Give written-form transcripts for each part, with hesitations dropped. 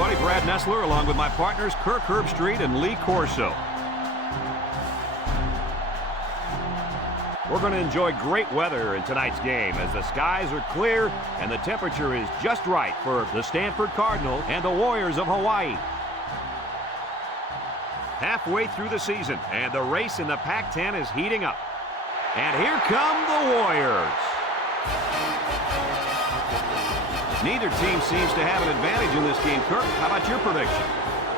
buddy Brad Nessler, along with my partners Kirk Herbstreit and Lee Corso. We're going to enjoy great weather in tonight's game as the skies are clear and the temperature is just right for the Stanford Cardinal and the Warriors of Hawaii. Halfway through the season, and the race in the Pac-10 is heating up. And here come the Warriors. Neither team seems to have an advantage in this game. Kirk, how about your prediction?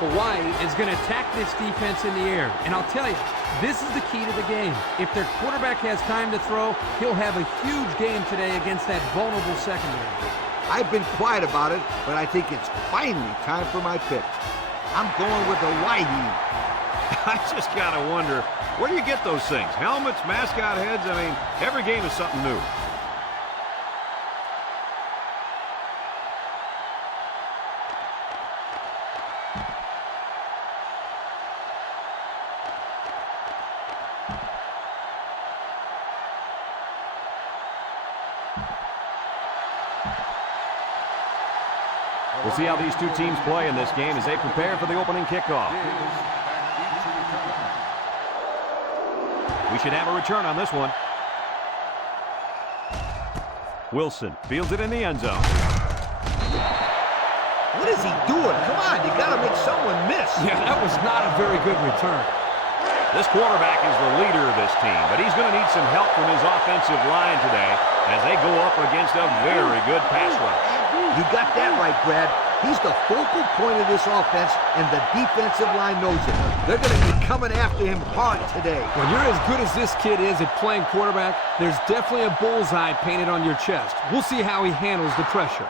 Hawaii is going to attack this defense in the air. And I'll tell you, this is the key to the game. If their quarterback has time to throw, he'll have a huge game today against that vulnerable secondary. I've been quiet about it, but I think it's finally time for my pick. I'm going with Hawaii. I just got to wonder, where do you get those things? Helmets, mascot heads? I mean, every game is something new. We'll see how these two teams play in this game as they prepare for the opening kickoff. We should have a return on this one. Wilson fields it in the end zone. What is he doing? Come on, you got to make someone miss. Yeah, that was not a very good return. This quarterback is the leader of this team, but he's going to need some help from his offensive line today as they go up against a very good pass rush. You got that right, Brad. He's the focal point of this offense, and the defensive line knows it. They're going to be coming after him hard today. When you're as good as this kid is at playing quarterback, there's definitely a bullseye painted on your chest. We'll see how he handles the pressure.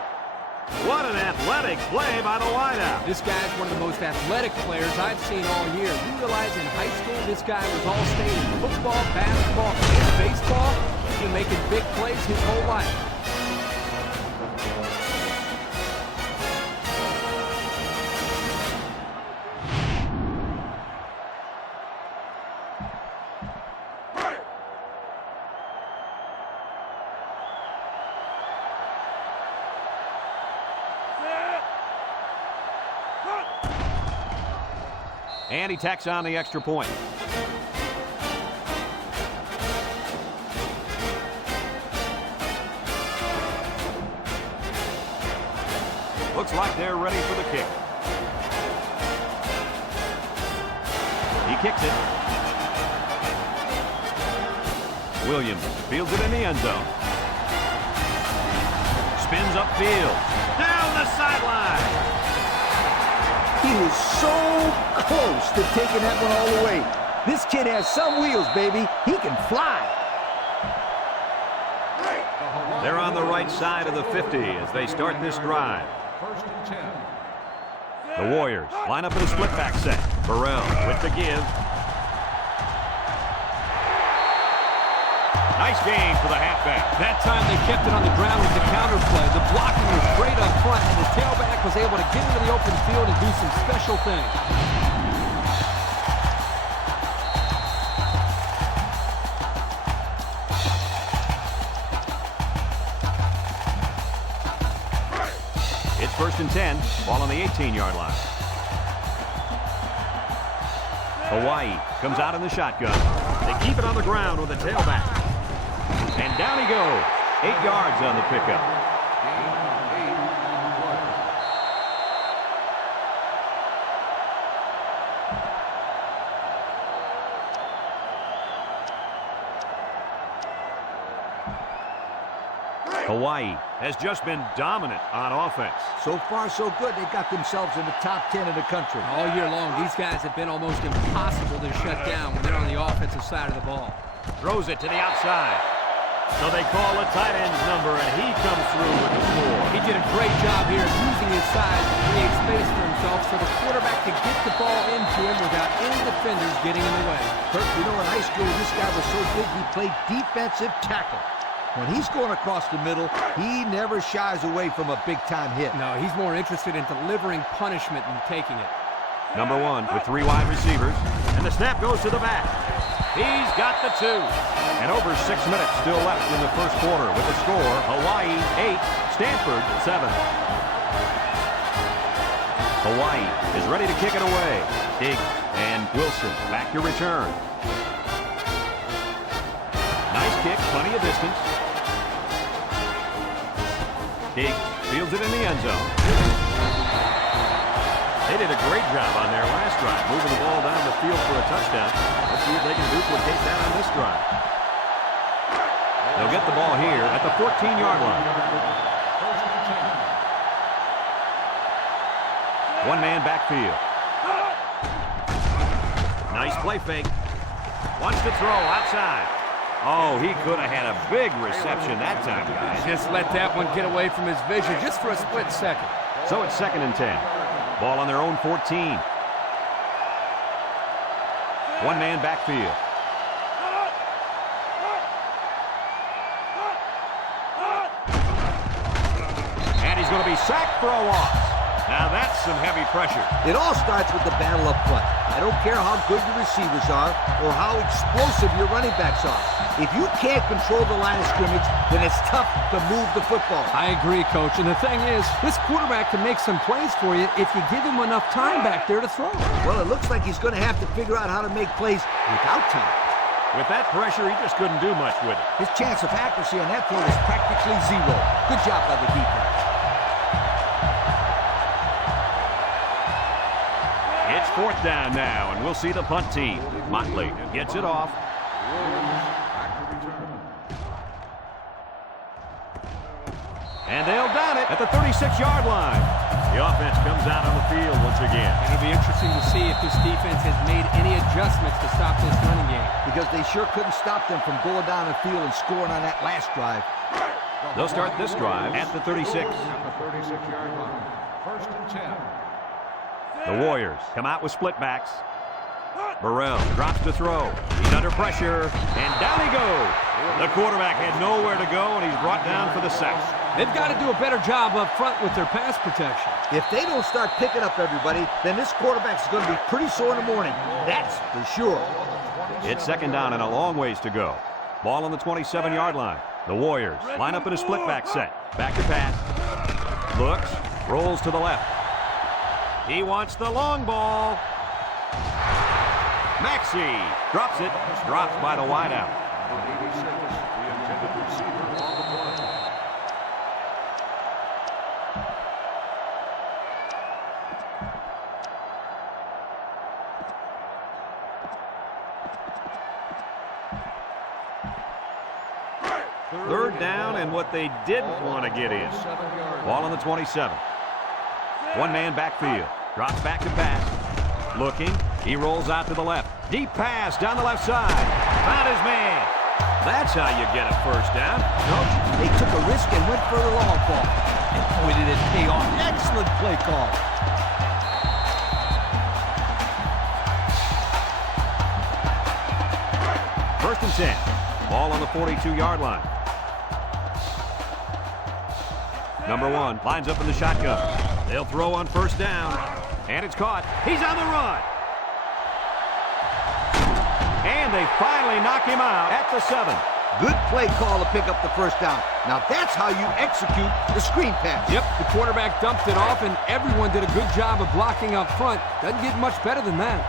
What an athletic play by the wideout. This guy's one of the most athletic players I've seen all year. You realize in high school this guy was all state in football, basketball, and baseball. He's been making big plays his whole life. And he tacks on the extra point. Looks like they're ready for the kick. He kicks it. Williams fields it in the end zone. Spins upfield. Down the sideline. He was so close to taking that one all the way. This kid has some wheels, baby. He can fly. They're on the right side of the 50 as they start this drive. The Warriors line up in a split back set. Burrell with the give. Nice game for the halfback. That time they kept it on the ground with the counter play. The blocking was great up front, and the tailback was able to get into the open field and do some special things. It's 1st and 10, ball on the 18-yard line. Hawaii comes out in the shotgun. They keep it on the ground with the tailback. And down he goes. 8 yards on the pickup. Hawaii has just been dominant on offense. So far, so good. They got themselves in the top 10 in the country. All year long, these guys have been almost impossible to shut down when they're on the offensive side of the ball. Throws it to the outside. So they call a tight end's number, and he comes through with the score. He did a great job here using his size to create space for himself so the quarterback could get the ball into him without any defenders getting in the way. Kirk, you know, in high school, this guy was so big he played defensive tackle. When he's going across the middle, he never shies away from a big-time hit. No, he's more interested in delivering punishment than taking it. Number 1 with 3 wide receivers, and the snap goes to the back. He's got the 2. And over 6 minutes still left in the first quarter with the score, Hawaii 8, Stanford 7. Hawaii is ready to kick it away. Diggs and Wilson back to return. Nice kick, plenty of distance. Diggs fields it in the end zone. They did a great job on their last drive, moving the ball down the field for a touchdown. Let's see if they can duplicate that on this drive. They'll get the ball here at the 14-yard line. One-man backfield. Nice play fake. Wants to throw outside. Oh, he could have had a big reception that time, guys. Just let that one get away from his vision just for a split second. So it's 2nd and 10. Ball on their own 14. One-man backfield. And he's going to be sacked for a loss. Now that's some heavy pressure. It all starts with the battle up front. I don't care how good your receivers are or how explosive your running backs are. If you can't control the line of scrimmage, then it's tough to move the football. I agree, Coach. And the thing is, this quarterback can make some plays for you if you give him enough time back there to throw. Well, it looks like he's going to have to figure out how to make plays without time. With that pressure, he just couldn't do much with it. His chance of accuracy on that throw was practically zero. Good job by the defense. It's 4th down now, and we'll see the punt team. Motley gets it off. And they'll down it at the 36-yard line. The offense comes out on the field once again. It'll be interesting to see if this defense has made any adjustments to stop this running game. Because they sure couldn't stop them from going down the field and scoring on that last drive. They'll start this drive at the 36. At the 36-yard line. 1st and 10. The Warriors come out with split backs. Burrell drops to throw. He's under pressure, and down he goes. The quarterback had nowhere to go, and he's brought down for the sack. They've got to do a better job up front with their pass protection. If they don't start picking up everybody, then this quarterback's going to be pretty sore in the morning. That's for sure. It's 2nd down and a long ways to go. Ball on the 27-yard line. The Warriors line up in a split back set. Back to pass. Looks, rolls to the left. He wants the long ball. Maxey drops it. Dropped by the wideout. Third down and what they didn't want to get in. Ball on the 27. One-man backfield. Drops back to pass. Looking. He rolls out to the left. Deep pass down the left side. Found his man. That's how you get a 1st down. Coach, they took a risk and went for the long ball. And boy, did it pay off. Excellent play call. First and 10. Ball on the 42-yard line. Number 1 lines up in the shotgun. They'll throw on 1st down. And it's caught. He's on the run. And they finally knock him out at the 7. Good play call to pick up the 1st down. Now that's how you execute the screen pass. Yep, the quarterback dumped it off, and everyone did a good job of blocking up front. Doesn't get much better than that.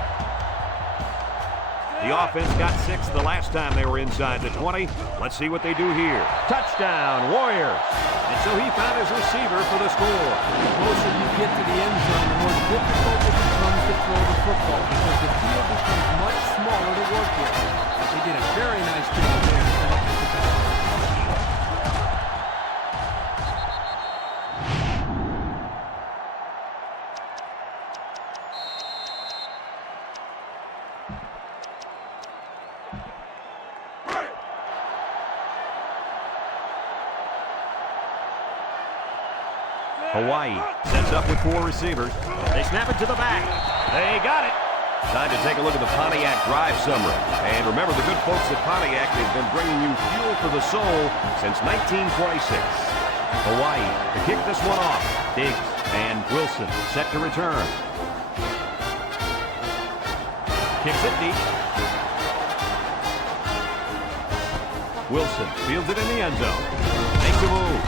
The offense got 6 the last time they were inside the 20. Let's see what they do here. Touchdown, Warriors. And so he found his receiver for the score. The closer you get to the end zone, the more difficult it becomes to throw the football because the field becomes much smaller to work with. They did a very nice job there to set up the possession. Hawaii sets up with 4 receivers. They snap it to the back. They got it. Time to take a look at the Pontiac Drive summary. And remember, the good folks at Pontiac have been bringing you fuel for the soul since 1926. Hawaii to kick this one off. Diggs and Wilson set to return. Kicks it deep. Wilson fields it in the end zone. Makes a move.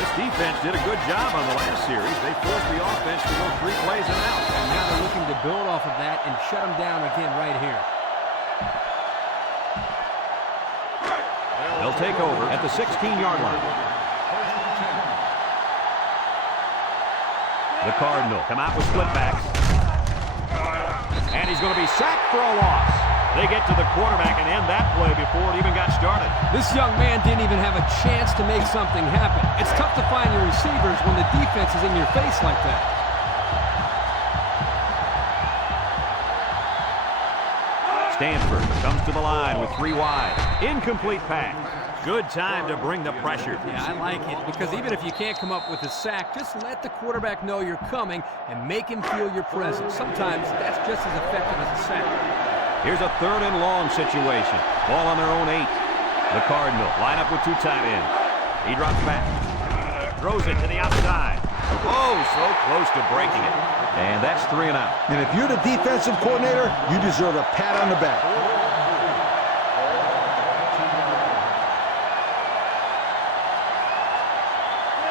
This This defense did a good job on the last series. They forced the offense to go 3 plays and out. And now they're looking to build off of that and shut them down again right here. They'll take over at the 16-yard line. The Cardinals come out with split backs. And he's going to be sacked for a loss. They get to the quarterback and end that play before it even got started. This young man didn't even have a chance to make something happen. It's tough to find your receivers when the defense is in your face like that. Stanford comes to the line with 3 wide. Incomplete pass. Good time to bring the pressure. Yeah, I like it because even if you can't come up with a sack, just let the quarterback know you're coming and make him feel your presence. Sometimes that's just as effective as a sack. Here's a 3rd and long situation. Ball on their own 8. The Cardinals line up with 2 tight ends. He drops back. Throws it to the outside. Oh, so close to breaking it. And that's 3 and out. And if you're the defensive coordinator, you deserve a pat on the back.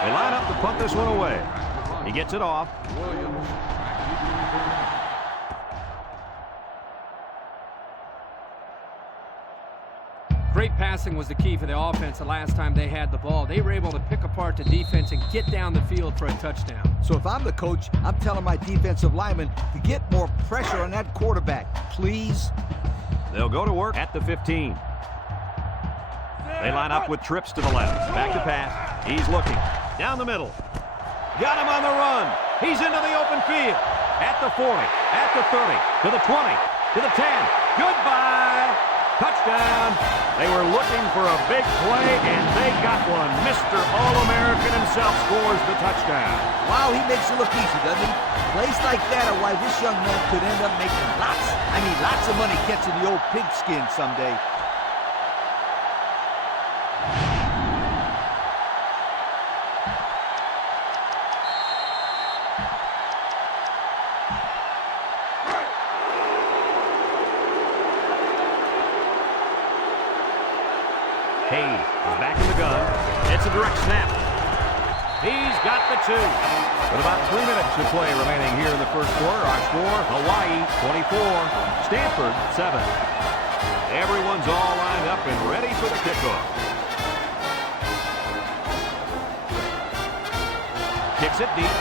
They line up to punt this one away. He gets it off. Great passing was the key for the offense the last time they had the ball. They were able to pick apart the defense and get down the field for a touchdown. So if I'm the coach, I'm telling my defensive linemen to get more pressure on that quarterback, please. They'll go to work at the 15. They line up with trips to the left. Back to pass. He's looking. Down the middle. Got him on the run. He's into the open field. At the 40. At the 30. To the 20. To the 10. Goodbye. Touchdown. They were looking for a big play, and they got one. Mr. All-American himself scores the touchdown. Wow, he makes it look easy, doesn't he? Plays like that are why this young man could end up making lots of money catching the old pigskin someday. Hayes is back in the gun. It's a direct snap. He's got the 2. With about 3 minutes to play remaining here in the first quarter, our score, Hawaii 24, Stanford 7. Everyone's all lined up and ready for the kickoff. Kicks it deep.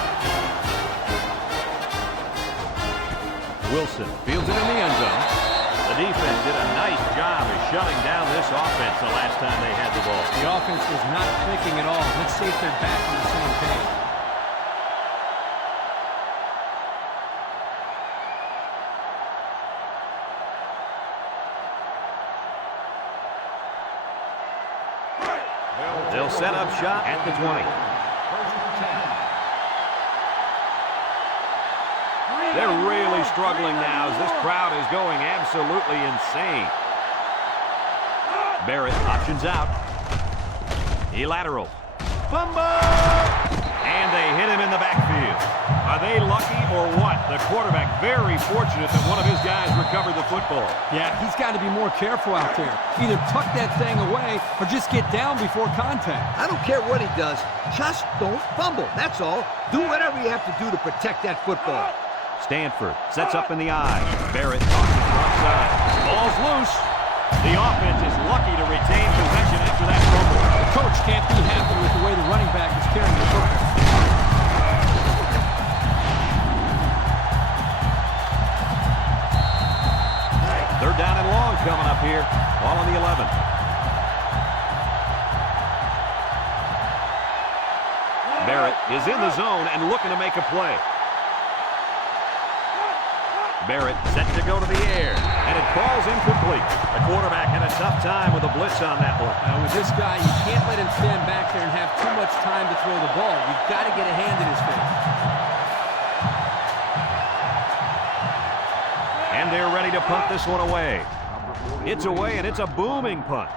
Wilson fields it in the end zone. The defense did a nice job of shutting down this offense the last time they had the ball. The offense was not clicking at all. Let's see if they're back on the same page. They'll set up shop at the 20. They're really struggling now as this crowd is going absolutely insane. Barrett options out. He laterals. Fumble! And they hit him in the backfield. Are they lucky or what? The quarterback very fortunate that one of his guys recovered the football. Yeah, he's got to be more careful out there. Either tuck that thing away or just get down before contact. I don't care what he does. Just don't fumble. That's all. Do whatever you have to do to protect that football. Stanford sets up in the eye. Barrett tosses it outside. Ball's loose. The offense is lucky to retain possession after that fumble. The coach can't be happy with the way the running back is carrying the football. Third down and long coming up here. Ball on the 11. Barrett is in the zone and looking to make a play. Barrett set to go to the air, and it falls incomplete. The quarterback had a tough time with a blitz on that one. With this guy, you can't let him stand back there and have too much time to throw the ball. You've got to get a hand in his face. And they're ready to punt this one away. It's away, and it's a booming punt.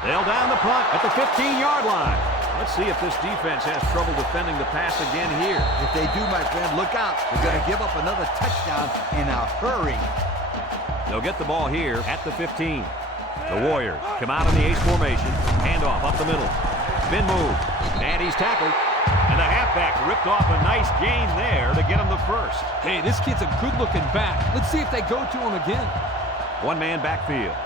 They'll down the punt at the 15-yard line. Let's see if this defense has trouble defending the pass again here. If they do, my friend, look out. They're going to give up another touchdown in a hurry. They'll get the ball here at the 15. The Warriors come out in the ace formation. Handoff up the middle. Spin move. And he's tackled. And the halfback ripped off a nice gain there to get him the first. Hey, this kid's a good-looking back. Let's see if they go to him again. One-man backfield.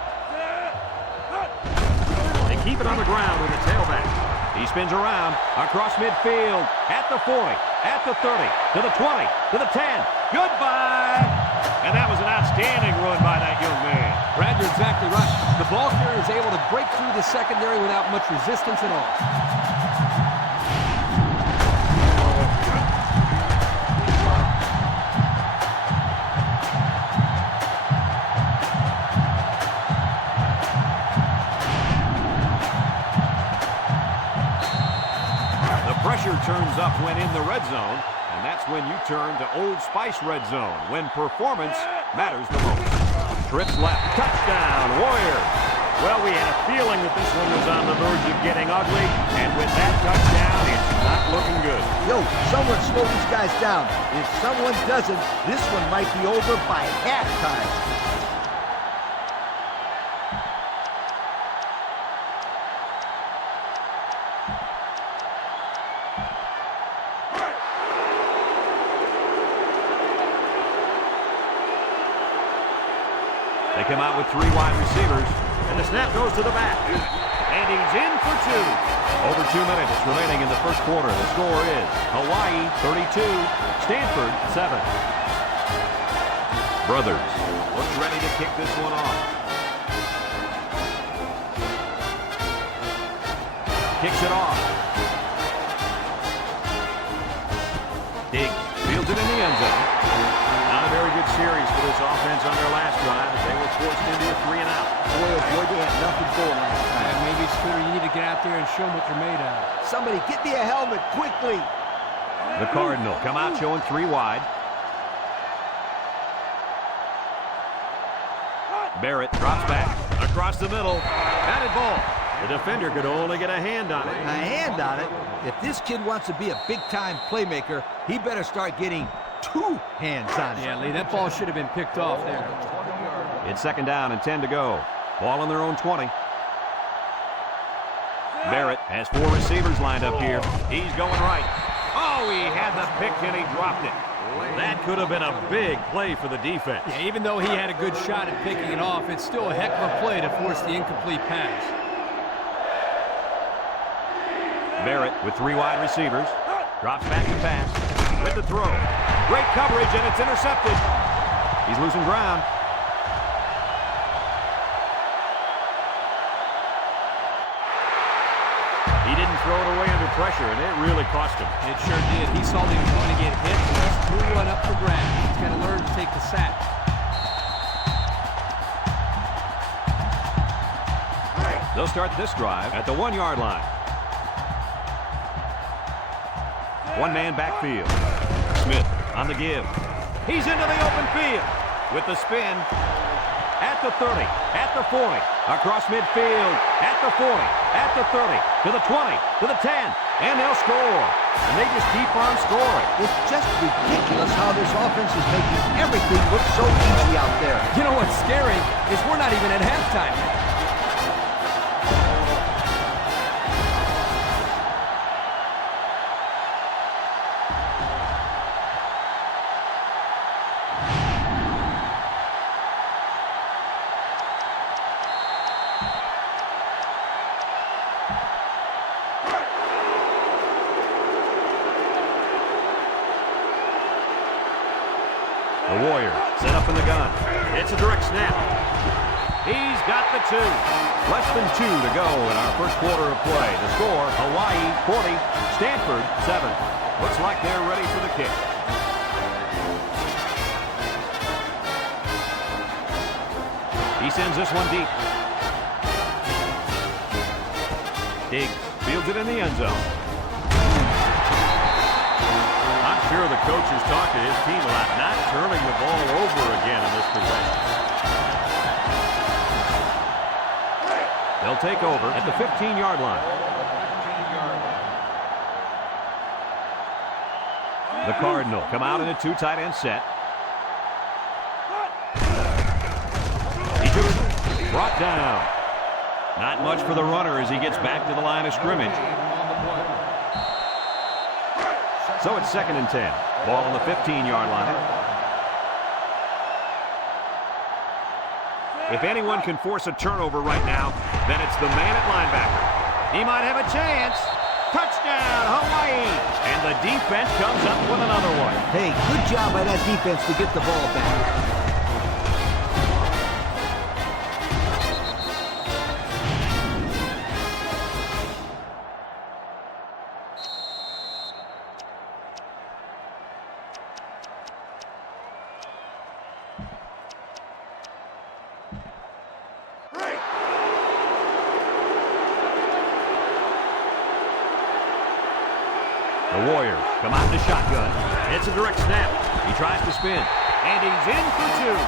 They keep it on the ground with the tailback. He spins around across midfield at the 40, at the 30, to the 20, to the 10. Goodbye! And that was an outstanding run by that young man. Brad, you're exactly right. The ball carrier is able to break through the secondary without much resistance at all. Pressure turns up when in the red zone, and that's when you turn to Old Spice red zone, when performance matters the most. Trips left, touchdown, Warriors. Well, we had a feeling that this one was on the verge of getting ugly, and with that touchdown, it's not looking good. Yo, someone slow these guys down. If someone doesn't, this one might be over by halftime. They come out with 3 wide receivers, and the snap goes to the back. And he's in for 2. Over 2 minutes remaining in the first quarter. The score is Hawaii 32, Stanford 7. Brothers looks ready to kick this one off. Kicks it off. Diggs fields it in the end zone. Not a very good series for this offense on their last drive as they were forced into a 3-and-out. Boy, they had nothing going last time. Maybe, Scooter, you need to get out there and show them what you're made of. Somebody get me a helmet quickly. The Cardinals come out showing 3 wide. Barrett drops back across the middle. Batted ball. The defender could only get a hand on it. A hand on it? If this kid wants to be a big-time playmaker, he better start getting 2 hands on it. Yeah, Lee, that ball should have been picked off there. It's 2nd down and 10 to go. Ball on their own 20. Barrett has 4 receivers lined up here. He's going right. Oh, he had the pick and he dropped it. That could have been a big play for the defense. Yeah, even though he had a good shot at picking it off, it's still a heck of a play to force the incomplete pass. Barrett with 3 wide receivers. Drops back to pass. With the throw. Great coverage, and it's intercepted. He's losing ground. He didn't throw it away under pressure, and it really cost him. It sure did. He saw that he was going to get hit, and he threw one up for grabs. He's got to learn to take the sack. They'll start this drive at the 1-yard line. One-man backfield. Smith on the give. He's into the open field with the spin at the 30, at the 40, across midfield, at the 40, at the 30, to the 20, to the 10, and they'll score. And they just keep on scoring. It's just ridiculous how this offense is making everything look so easy out there. You know what's scary is we're not even at halftime. The Warriors set up in the gun. It's a direct snap. He's got the 2. Less than 2 to go in our first quarter of play. The score, Hawaii 40, Stanford 7. Looks like they're ready for the kick. He sends this one deep. Diggs fields it in the end zone. I'm sure the coach has talked to his team about not turning the ball over again in this possession. They'll take over at the 15-yard line. The Cardinals come out in a 2 tight end set. Brought down. Not much for the runner as he gets back to the line of scrimmage. So it's 2nd and 10. Ball on the 15-yard line. If anyone can force a turnover right now, then it's the man at linebacker. He might have a chance. Touchdown, Hawaii! And the defense comes up with another one. Hey, good job by that defense to get the ball back. The Warriors come out in the shotgun. It's a direct snap. He tries to spin. And he's in for 2.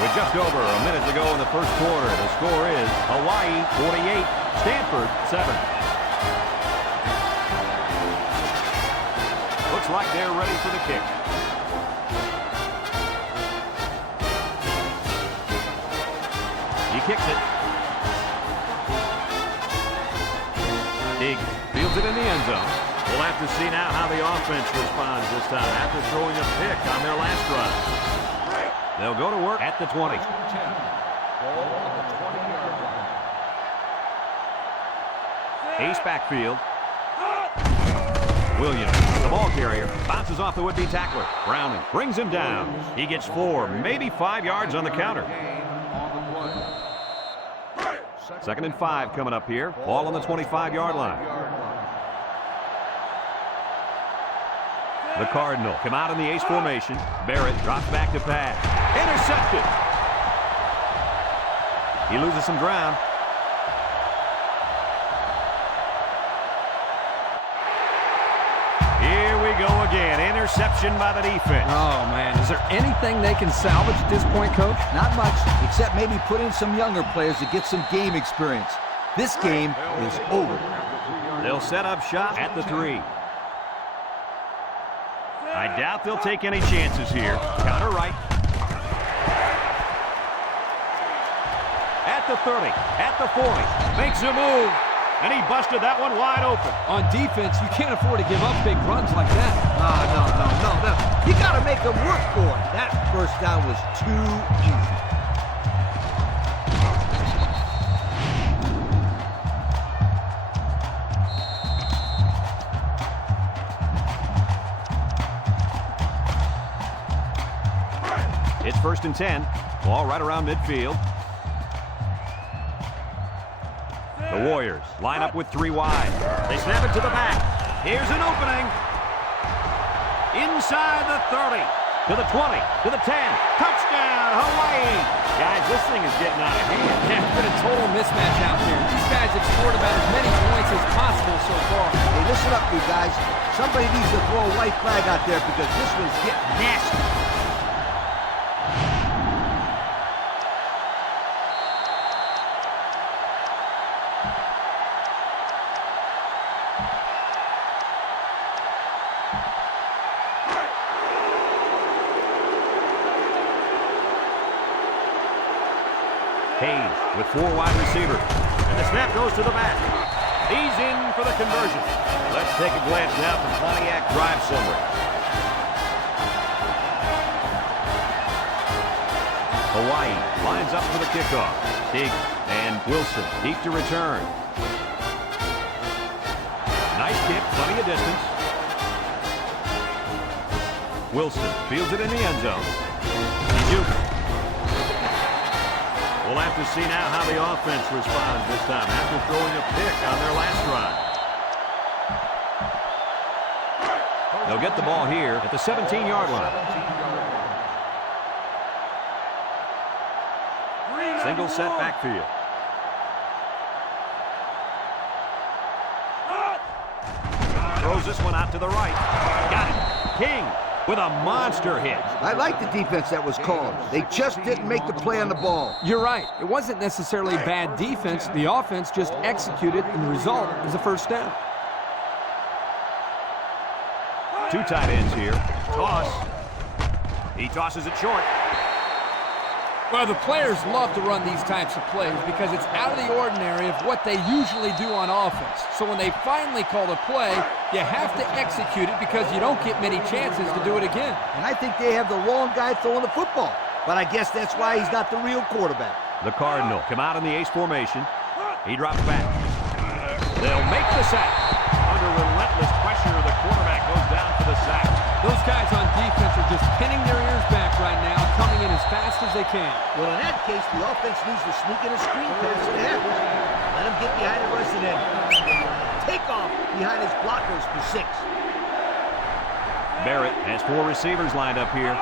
With just over a minute to go in the first quarter, the score is Hawaii 48, Stanford 7. Looks like they're ready for the kick. He kicks it. Diggs fields it in the end zone. We'll have to see now how the offense responds this time after throwing a pick on their last drive. They'll go to work at the 20. Ace backfield. Williams, the ball carrier, bounces off the would-be tackler. Browning brings him down. He gets 4, maybe 5 yards on the counter. 2nd and 5 coming up here. Ball on the 25-yard line. The Cardinal come out in the ace formation. Barrett drops back to pass. Intercepted. He loses some ground. Here we go again. Interception by the defense. Oh, man. Is there anything they can salvage at this point, Coach? Not much, except maybe put in some younger players to get some game experience. This game is over. They'll set up shop at the 3. I doubt they'll take any chances here. Counter right. At the 30, at the 40, makes a move, and he busted that one wide open. On defense, you can't afford to give up big runs like that. No. You got to make them work for it. That first down was too easy. It's 1st and 10. Ball right around midfield. The Warriors line up with 3 wide. They snap it to the back. Here's an opening. Inside the 30. To the 20. To the 10. Touchdown, Hawaii. Guys, this thing is getting out of hand. Yeah, it's been a total mismatch out there. These guys have scored about as many points as possible so far. Hey, listen up, you guys. Somebody needs to throw a white flag out there because this one's getting nasty. Hayes with 4 wide receivers. And the snap goes to the back. He's in for the conversion. Let's take a glance now from Pontiac drive summary. Hawaii lines up for the kickoff. Diggs and Wilson deep to return. Nice kick, plenty of distance. Wilson fields it in the end zone. We'll have to see now how the offense responds this time after throwing a pick on their last drive. They'll get the ball here at the 17-yard line. Single set backfield. Throws this one out to the right. Got it. King with a monster hit. I like the defense that was called. They just didn't make the play on the ball. You're right. It wasn't necessarily bad defense. The offense just executed, and the result is a first down. 2 tight ends here. Toss. He tosses it short. Well, the players love to run these types of plays because it's out of the ordinary of what they usually do on offense. So when they finally call the play, you have to execute it because you don't get many chances to do it again. And I think they have the wrong guy throwing the football. But I guess that's why he's not the real quarterback. The Cardinal come out in the ace formation. He drops back. They'll make the sack. Under relentless pressure, the quarterback goes down for the sack. Those guys on defense are just pinning their ears back right now, coming in as fast as they can. Well, in that case, the offense needs to sneak in a screen pass and have it. Let him get behind the rush and then take off behind his blockers for 6. Barrett has 4 receivers lined up here.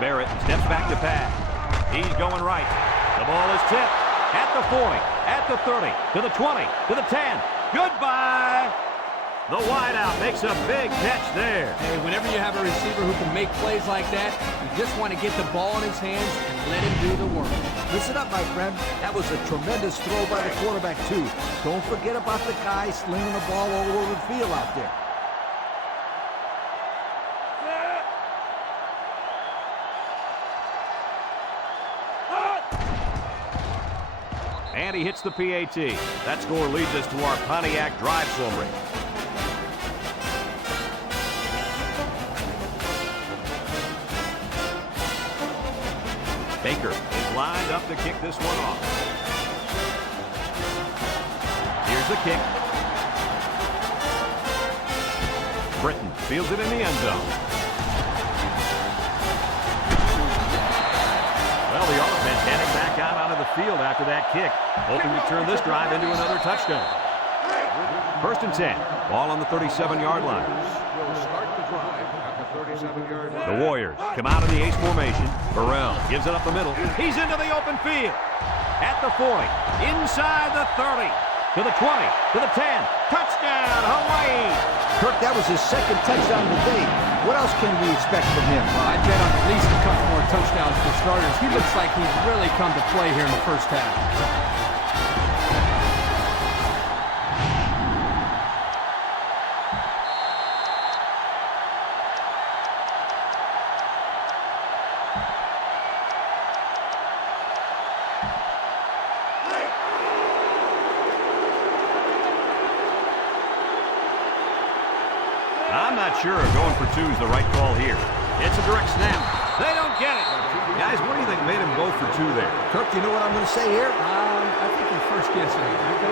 Barrett steps back to pass. He's going right. The ball is tipped at the 40, at the 30, to the 20, to the 10. Goodbye. The wideout makes a big catch there. Hey, whenever you have a receiver who can make plays like that, you just want to get the ball in his hands and let him do the work. Listen up, my friend. That was a tremendous throw by the quarterback, too. Don't forget about the guy slinging the ball all over the field out there. And he hits the PAT. That score leads us to our Pontiac drive summary. Baker is lined up to kick this one off. Here's the kick. Britton fields it in the end zone. Well, the offense headed back out onto the field after that kick, hoping to turn this drive into another touchdown. 1st and 10. Ball on the 37-yard line. Will start the drive at the 37-yard line. The Warriors come out in the ace formation. Burrell gives it up the middle. He's into the open field. At the 40, inside the 30, to the 20, to the 10. Touchdown, Hawaii! Kirk, that was his 2nd touchdown of the day. What else can we expect from him? I bet on at least a couple more touchdowns for starters. He looks like he's really come to play here in the first half. I'm not sure going for 2 is the right call here. It's a direct snap. They don't get it. Guys, what do you think made him go for 2 there? Kirk, you know what I'm going to say here? I think he's first guessing.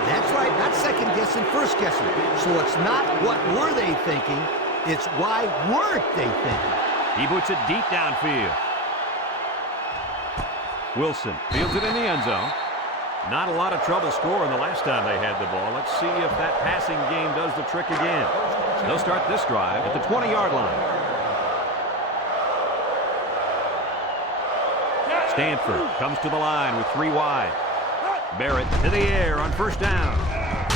That's right, not second guessing, first guessing. So it's not what were they thinking, it's why weren't they thinking. He boots it deep downfield. Wilson fields it in the end zone. Not a lot of trouble scoring the last time they had the ball. Let's see if that passing game does the trick again. They'll start this drive at the 20-yard line. Stanford comes to the line with 3 wide. Barrett to the air on 1st down.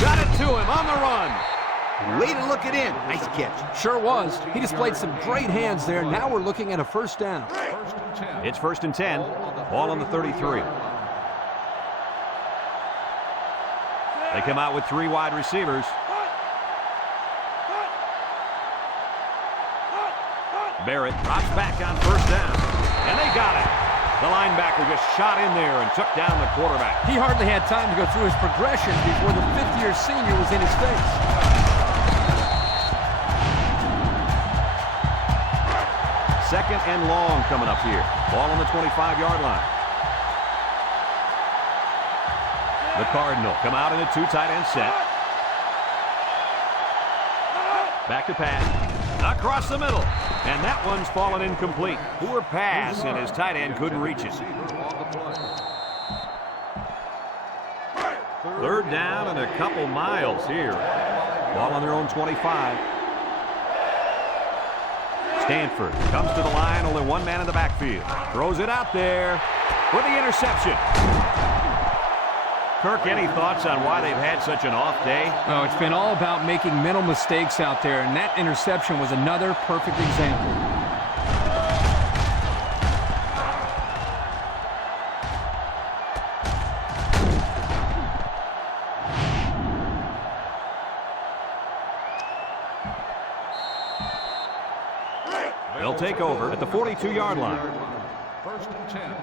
Got it to him on the run. Way to look it in. Nice catch. Sure was. He displayed some great hands there. Now we're looking at a 1st down. It's 1st and 10. Ball on the 33. They come out with 3 wide receivers. Barrett drops back on 1st down. And they got it. The linebacker just shot in there and took down the quarterback. He hardly had time to go through his progression before the 5th-year senior was in his face. Second and long coming up here. Ball on the 25-yard line. The Cardinal come out in a 2 tight end set. Back to pass. Across the middle. And that one's fallen incomplete. Poor pass, and his tight end couldn't reach it. 3rd down and a couple miles here. Ball on their own 25. Stanford comes to the line, only 1 man in the backfield. Throws it out there for the interception. Kirk, any thoughts on why they've had such an off day? Oh, it's been all about making mental mistakes out there, and that interception was another perfect example. They'll take over at the 42-yard line. 1st and 10.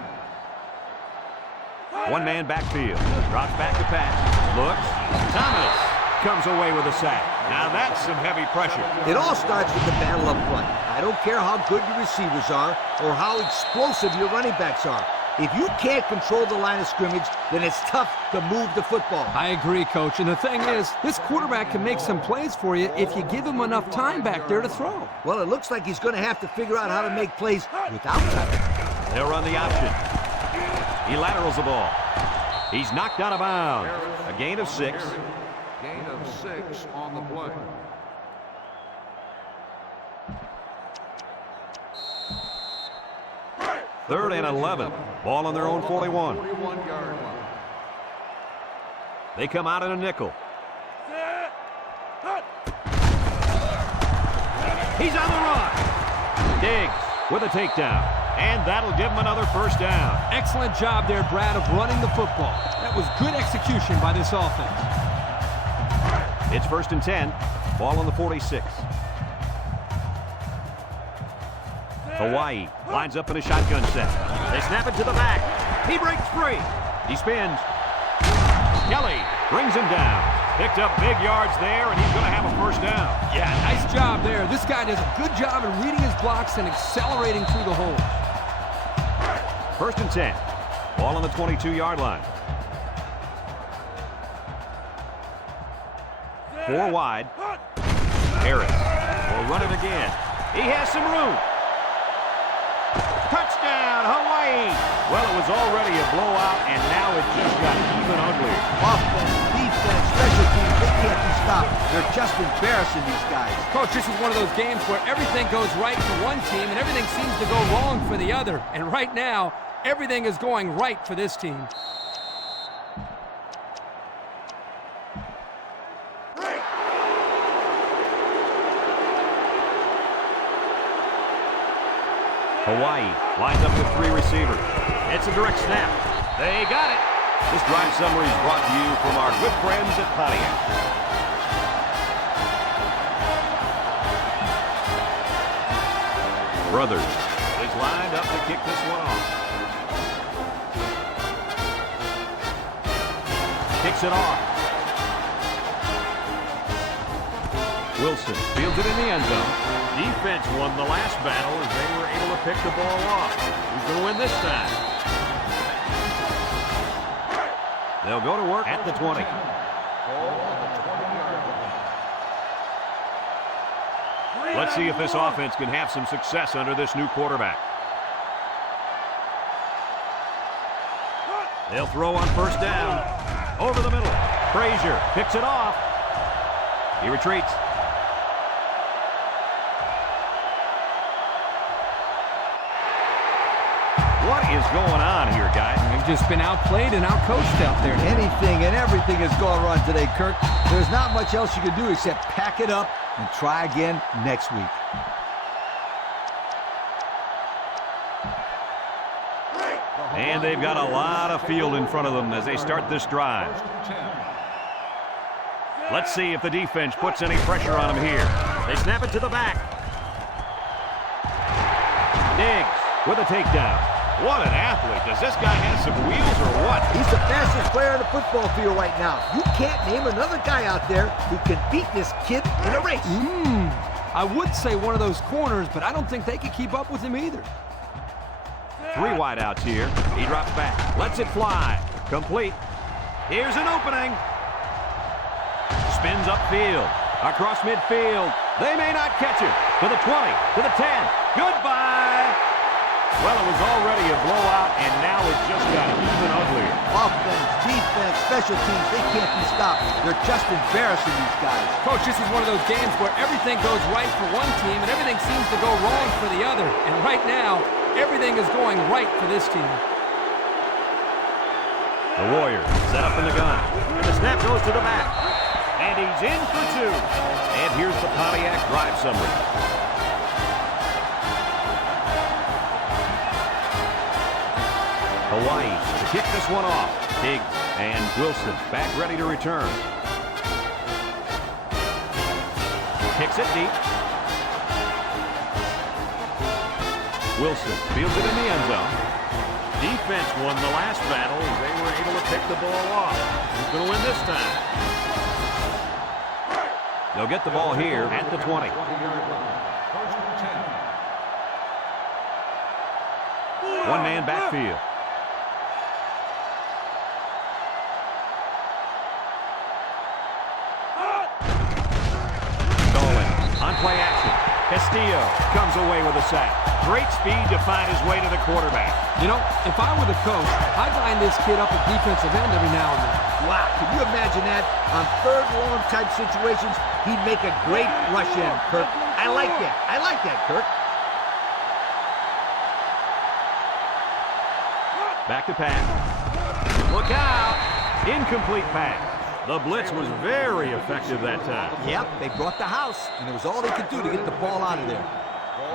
One man backfield. Drops back to pass. Looks. Thomas comes away with a sack. Now that's some heavy pressure. It all starts with the battle up front. I don't care how good your receivers are or how explosive your running backs are. If you can't control the line of scrimmage, then it's tough to move the football. I agree, Coach. And the thing is, this quarterback can make some plays for you if you give him enough time back there to throw. Well, it looks like he's going to have to figure out how to make plays without time. They'll run the option. He laterals the ball. He's knocked out of bounds. A gain of 6. Gain of 6 on the play. Third and 11. Ball on their own 41. 41-yard line. They come out in a nickel. He's on the run. Diggs with a takedown. And that'll give him another first down. Excellent job there, Brad, of running the football. That was good execution by this offense. It's 1st and 10. Ball on the 46. Hawaii lines up in a shotgun set. They snap it to the back. He breaks free. He spins. Kelly brings him down. Picked up big yards there, and he's going to have a first down. Yeah, nice job there. This guy does a good job of reading his blocks and accelerating through the holes. 1st and 10. Ball on the 22-yard line. 4 wide. Harris will run it again. He has some room. Touchdown, Hawaii! Well, it was already a blowout, and now it just got even uglier. Offense, defense, special teams, they can't be stopped. They're just embarrassing these guys. Coach, this is one of those games where everything goes right for one team and everything seems to go wrong for the other. And right now, everything is going right for this team. Hawaii lines up with 3 receivers. It's a direct snap. They got it. This drive summary is brought to you from our good friends at Pontiac. Brothers is lined up to kick this one off. Kicks it off. Wilson fields it in the end zone. Defense won the last battle as they were able to pick the ball off. Who's going to win this time? They'll go to work at the 20. Let's see if this offense can have some success under this new quarterback. They'll throw on 1st down. Over the middle. Frazier picks it off. He retreats. What is going on here, guys? They've just been outplayed and outcoached out there. Anything and everything has gone wrong today, Kirk. There's not much else you can do except pack it up and try again next week. And they've got a lot of field in front of them as they start this drive. Let's see if the defense puts any pressure on them here. They snap it to the back. Diggs with a takedown. What an athlete. Does this guy have some wheels or what? He's the fastest player on the football field right now. You can't name another guy out there who can beat this kid in a race. I would say one of those corners, but I don't think they could keep up with him either. 3 wide outs here. He drops back. Lets it fly. Complete. Here's an opening. Spins upfield. Across midfield. They may not catch him. To the 20. To the 10. Goodbye. Well, it was already a blowout, and now it just got even uglier. Offense, defense, special teams, they can't be stopped. They're just embarrassing these guys. Coach, this is one of those games where everything goes right for one team and everything seems to go wrong for the other. And right now, everything is going right for this team. The Warriors set up in the gun. And the snap goes to the back. And he's in for 2. And here's the Pontiac drive summary. Hawaii to kick this one off. Diggs and Wilson back ready to return. Kicks it deep. Wilson fields it in the end zone. Defense won the last battle. They were able to pick the ball off. Who's going to win this time? They'll get the ball here at the 20. One-man backfield. Stolen. On play action. Castillo comes away with a sack. Great speed to find his way to the quarterback. You know, if I were the coach, I'd line this kid up at defensive end every now and then. Wow, can you imagine that? On third long type situations, he'd make a great rush in, Kirk. I like that. I like that, Kirk. Back to pass. Look out! Incomplete pass. The blitz was very effective that time. Yep, they brought the house, and it was all they could do to get the ball out of there.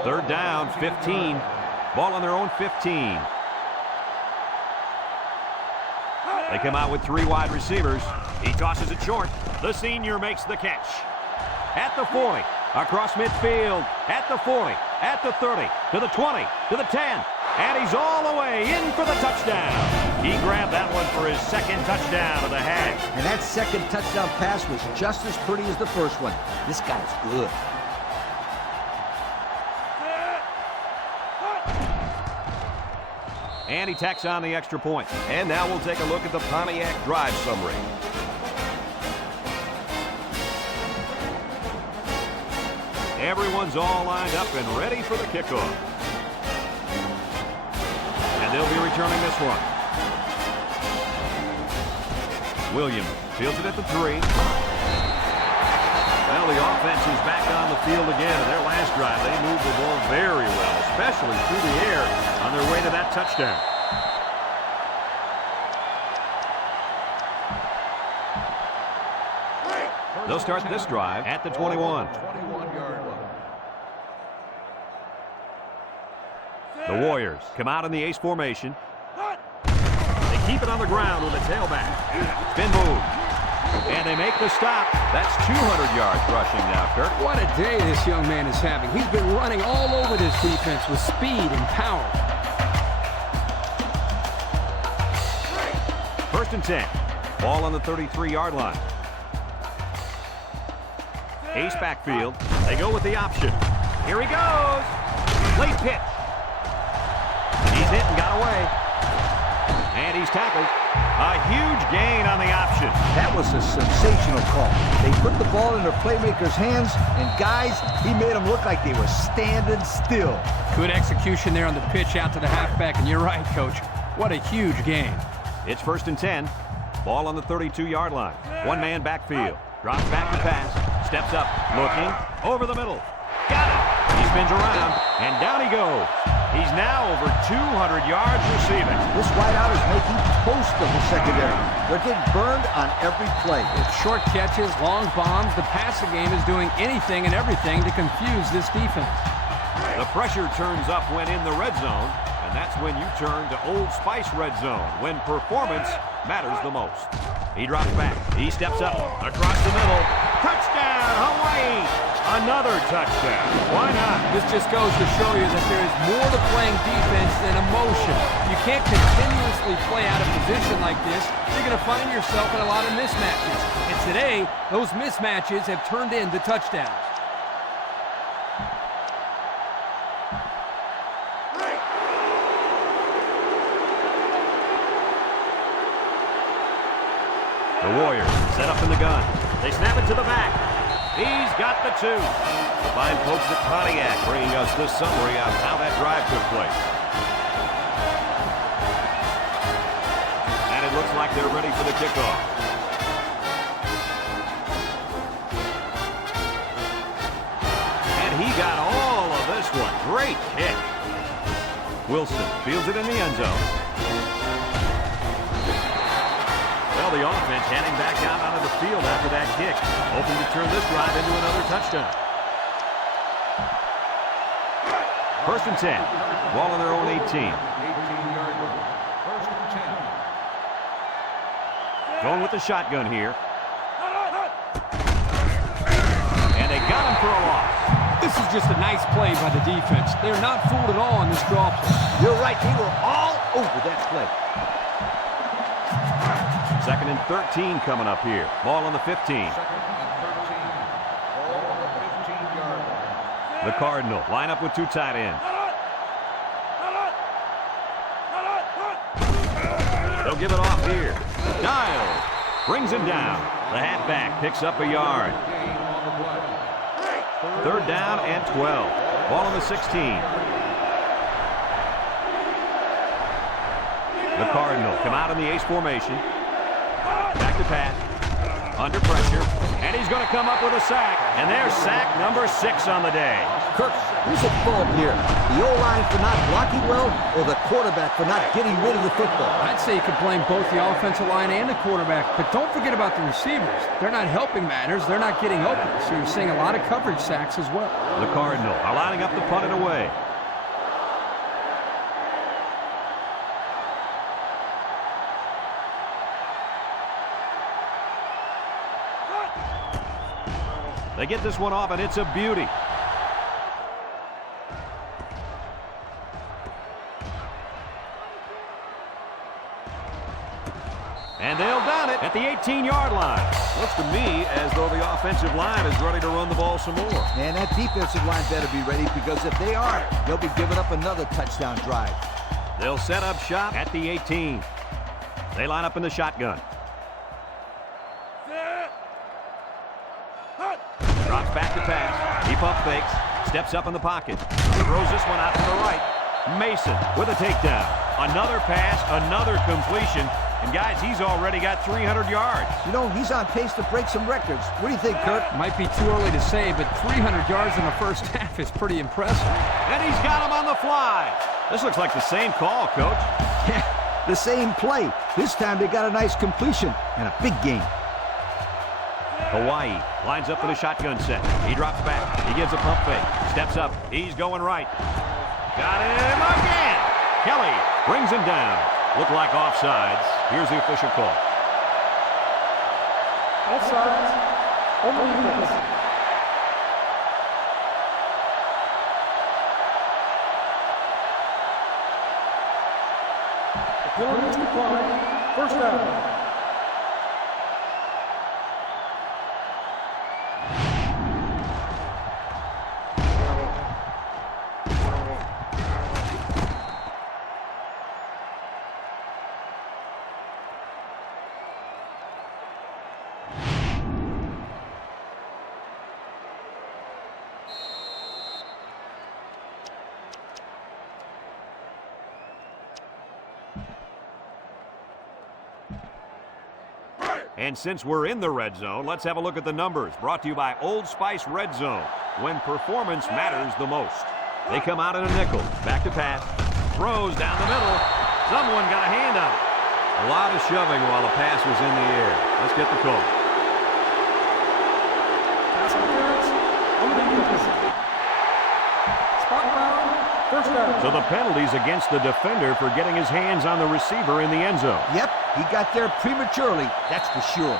Third down, 15. Ball on their own 15. They come out with 3 wide receivers. He tosses it short. The senior makes the catch. At the 40, across midfield, at the 40, at the 30, to the 20, to the 10. And he's all the way in for the touchdown. He grabbed that one for his second touchdown of the half. And that second touchdown pass was just as pretty as the first one. This guy's good. And he tacks on the extra point. And now we'll take a look at the Pontiac drive summary. Everyone's all lined up and ready for the kickoff. And they'll be returning this one. Williams fields it at the 3. Well, the offense is back on the field again. In their last drive, they moved the ball very well, especially through the air on their way to that touchdown. They'll start this drive at the 21. The Warriors come out in the ace formation. They keep it on the ground with a tailback. Spin move. And they make the stop. That's 200 yards rushing now, Kirk. What a day this young man is having. He's been running all over this defense with speed and power. First and 10. Ball on the 33-yard line. Ace backfield. They go with the option. Here he goes. Late pitch. He's hit and got away. And he's tackled. A huge gain on the option. That was a sensational call. They put the ball in their playmaker's hands, and guys, he made them look like they were standing still. Good execution there on the pitch out to the halfback, and you're right, Coach. What a huge gain. It's first and 10. Ball on the 32-yard line. One-man backfield. Drops back to pass. Steps up. Looking. Over the middle. Got it. He spins around, and down he goes. He's now over 200 yards receiving. This wideout is making toast of the secondary. They're getting burned on every play. With short catches, long bombs, the passing game is doing anything and everything to confuse this defense. The pressure turns up when in the red zone, and that's when you turn to Old Spice red zone, when performance matters the most. He drops back. He steps up. Across the middle. Touchdown, Hawaii! Another touchdown. Why not? This just goes to show you that there is more to playing defense than emotion. You can't continuously play out of position like this. You're going to find yourself in a lot of mismatches. And today, those mismatches have turned into touchdowns. The Warriors set up in the gun. They snap it to the back. He's got the 2. The fine folks at Pontiac bringing us this summary of how that drive took place. And it looks like they're ready for the kickoff. And he got all of this one. Great kick. Wilson fields it in the end zone. Well, the offense heading back out onto the field after that kick, hoping to turn this drive into another touchdown. First and 10. Ball on their own 18. Going with the shotgun here. And they got him for a loss. This is just a nice play by the defense. They're not fooled at all on this draw play. You're right. They were all over that play. 2nd and 13 coming up here. Ball on the 15. 2nd and 13. Ball on the 15-yard line. The Cardinal line up with 2 tight ends. They'll give it off here. Dial brings him down. The halfback picks up a yard. Gain on the play. 3rd down and 12. Ball on the 16. The Cardinal come out in the ace formation. Back to pass. Under pressure. And he's going to come up with a sack. And there's sack number 6 on the day. Kirk, who's at fault here? The O-line for not blocking well, or the quarterback for not getting rid of the football? I'd say you could blame both the offensive line and the quarterback, but don't forget about the receivers. They're not helping matters. They're not getting open, so you're seeing a lot of coverage sacks as well. The Cardinal are lining up to punt it away. They get this one off, and it's a beauty. And they'll down it at the 18-yard line. Looks to me as though the offensive line is ready to run the ball some more. And that defensive line better be ready, because if they aren't, they'll be giving up another touchdown drive. They'll set up shop at the 18. They line up in the shotgun. Drops back to pass. He pump fakes. Steps up in the pocket. Throws this one out to the right. Mason with a takedown. Another pass, another completion. And guys, he's already got 300 yards. You know, he's on pace to break some records. What do you think, Kirk? Might be too early to say, but 300 yards in the first half is pretty impressive. And he's got him on the fly. This looks like the same call, Coach. Yeah, the same play. This time they got a nice completion and a big gain. Hawaii lines up for the shotgun set. He drops back. He gives a pump fake. Steps up. He's going right. Got him again. Kelly brings him down. Look like offsides. Here's the official call. Offsides. On the defense. The penalty is declined. First down. And since we're in the red zone, let's have a look at the numbers. Brought to you by Old Spice Red Zone, when performance matters the most. They come out in a nickel. Back to pass. Throws down the middle. Someone got a hand on it. A lot of shoving while the pass was in the air. Let's get the call. Pass interference on the defense. Spot foul. First down. So the penalty's against the defender for getting his hands on the receiver in the end zone. Yep, he got there prematurely, that's for sure.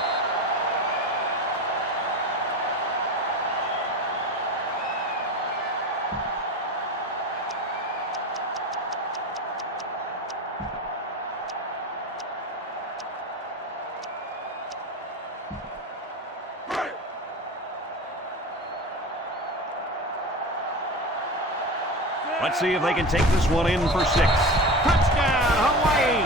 Let's see if they can take this one in for 6. Touchdown, Hawaii!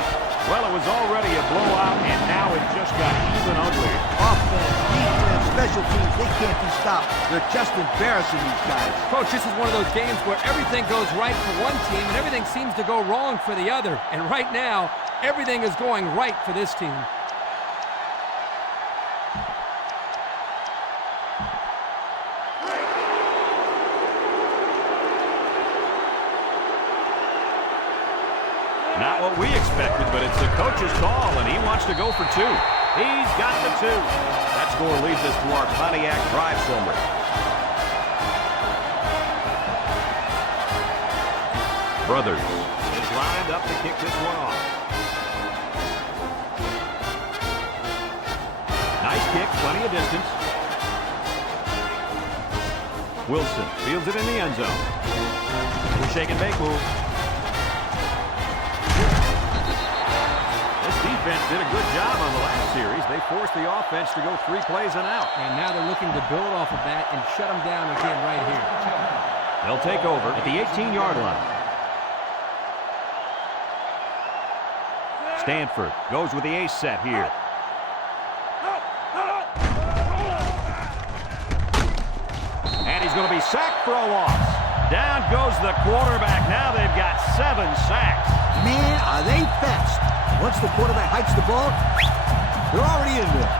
Well, it was already a blowout, and now it just got even uglier. Offense, defense, special teams, they can't be stopped. They're just embarrassing these guys. Coach, this is one of those games where everything goes right for one team and everything seems to go wrong for the other. And right now, everything is going right for this team. Not what we expected, but it's the coach's call, and he wants to go for 2. He's got the 2. That score leads us to our Pontiac drive summary. Brothers is lined up to kick this one off. Nice kick, plenty of distance. Wilson fields it in the end zone. Shake and bake move. defense did a good job on the last series. They forced the offense to go 3 plays and out. And now they're looking to build off of that and shut them down again right here. They'll take over at the 18-yard line. Stanford goes with the ace set here. And he's going to be sacked for a loss. Down goes the quarterback. Now they've got 7 sacks. Man, are they fast. Once the quarterback hikes the ball, they're already in there.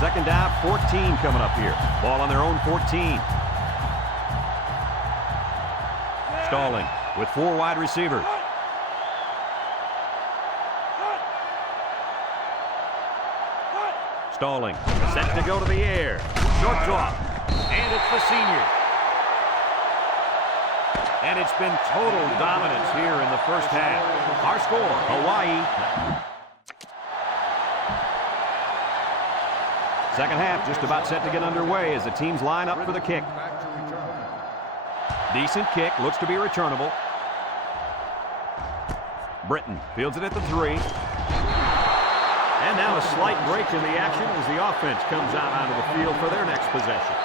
Second down, 14 coming up here. Ball on their own 14. Stalling with 4 wide receivers. Stalling, set to go to the air. Short drop, and it's the senior. And it's been total dominance here in the first half. Our score, Hawaii. Second half just about set to get underway as the teams line up for the kick. Decent kick, looks to be returnable. Britton fields it at the 3. And now a slight break in the action as the offense comes out onto the field for their next possession.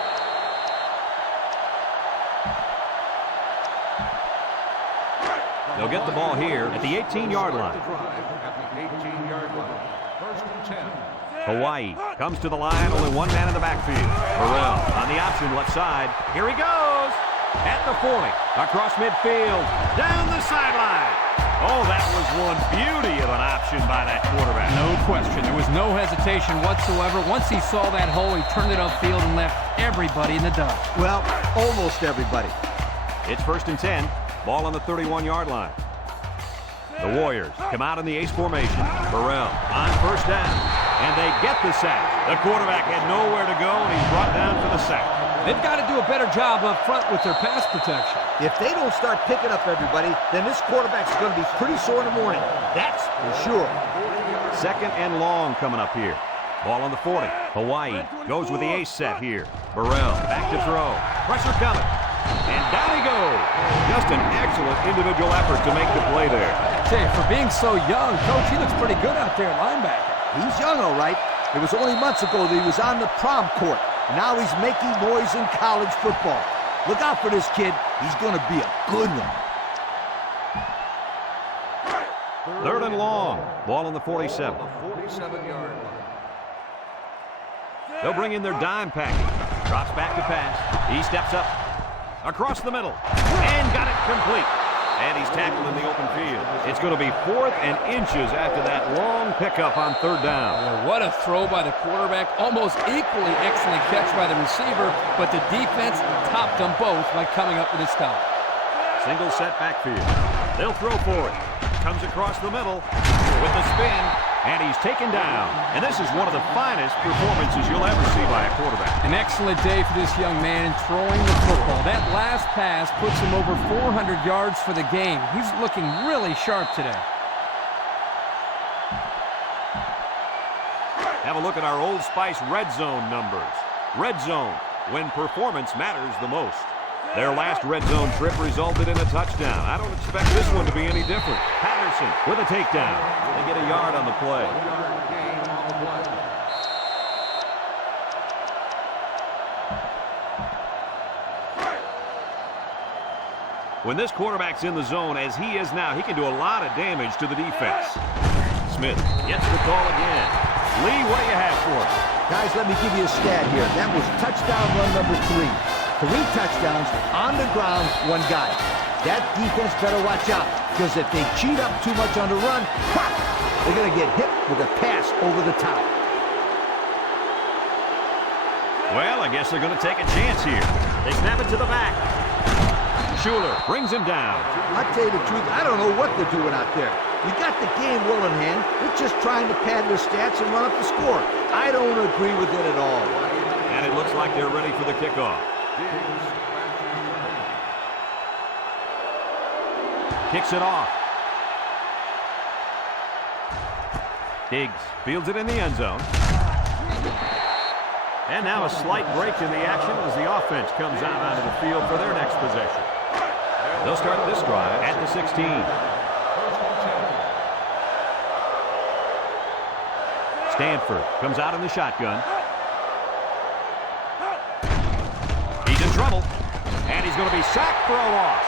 They'll get the ball here at the 18-yard line. Hawaii comes to the line, only 1 man in the backfield. Burrell on the option left side. Here he goes at the 40, across midfield, down the sideline. Oh, that was one beauty of an option by that quarterback. No question. There was no hesitation whatsoever. Once he saw that hole, he turned it upfield and left everybody in the dust. Well, almost everybody. It's 1st and 10. Ball on the 31-yard line. The Warriors come out in the ace formation. Burrell on 1st down. And they get the sack. The quarterback had nowhere to go, and he's brought down for the sack. They've got to do a better job up front with their pass protection. If they don't start picking up everybody, then this quarterback's going to be pretty sore in the morning. That's for sure. Second and long coming up here. Ball on the 40. Hawaii goes with the ace set here. Burrell back to throw. Pressure coming. And down he goes. Just an excellent individual effort to make the play there. Say, for being so young, Coach, he looks pretty good out there at linebacker. He's young, all right. It was only months ago that he was on the prom court. Now he's making noise in college football. Look out for this kid. He's going to be a good one. 3rd and long. Ball on the 47. They'll bring in their dime package. Drops back to pass. He steps up. Across the middle. And got it complete. And he's tackled in the open field. It's going to be 4th and inches after that long pickup on 3rd down. Well, what a throw by the quarterback. Almost equally excellent catch by the receiver, but the defense topped them both by coming up with a stop. Single set backfield. They'll throw for it. Comes across the middle with the spin, and he's taken down. And this is one of the finest performances you'll ever see by a quarterback. An excellent day for this young man in throwing the football. That last pass puts him over 400 yards for the game. He's looking really sharp today. Have a look at our Old Spice Red Zone numbers. Red Zone, when performance matters the most. Their last red zone trip resulted in a touchdown. I don't expect this one to be any different. Patterson with a takedown. They get a yard on the play. When this quarterback's in the zone, as he is now, he can do a lot of damage to the defense. Smith gets the call again. Lee, what do you have for us? Guys, let me give you a stat here. That was touchdown run number 3. 3 touchdowns on the ground, 1 guy. That defense better watch out, because if they cheat up too much on the run, pop, they're going to get hit with a pass over the top. Well, I guess they're going to take a chance here. They snap it to the back. Schuler brings him down. I'll tell you the truth, I don't know what they're doing out there. You got the game well in hand. They're just trying to pad their stats and run up the score. I don't agree with it at all. And it looks like they're ready for the kickoff. Kicks it off. Diggs fields it in the end zone. And now a slight break in the action as the offense comes out onto the field for their next possession. They'll start this drive at the 16. Stanford comes out in the shotgun. He's in trouble. And he's going to be sacked for a loss.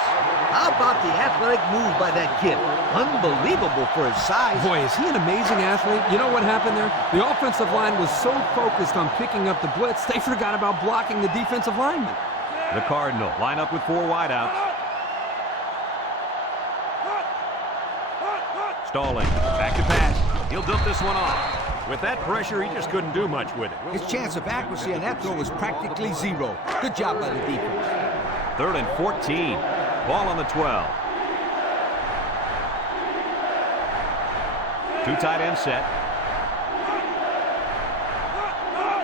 How about the athletic move by that kid? Unbelievable for his size. Boy, is he an amazing athlete. You know what happened there? The offensive line was so focused on picking up the blitz, they forgot about blocking the defensive lineman. The Cardinal line up with 4 wideouts. Stalling. Back to pass. He'll dump this one off. With that pressure, he just couldn't do much with it. His chance of accuracy on that throw was practically zero. Good job by the defense. 3rd and 14. Ball on the 12. 2 tight end set.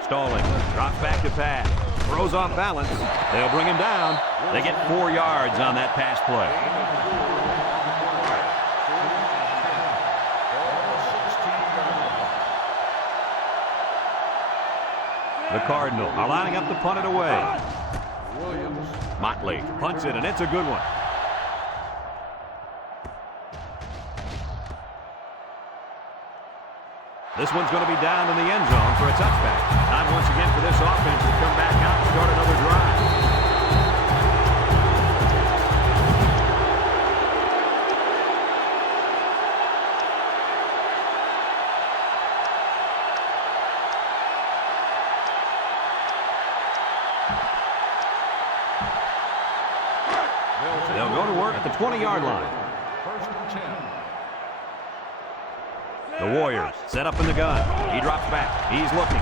Stalling. Drops back to pass. Throws off balance. They'll bring him down. They get 4 yards on that pass play. The Cardinal are lining up to punt it away. Motley punts it, and it's a good one. This one's going to be down in the end zone for a touchback. Time once again for this offense to come back out and start another drive. They'll go to work at the 20-yard line. 1st and 10. The Warriors set up in the gun. He drops back. He's looking.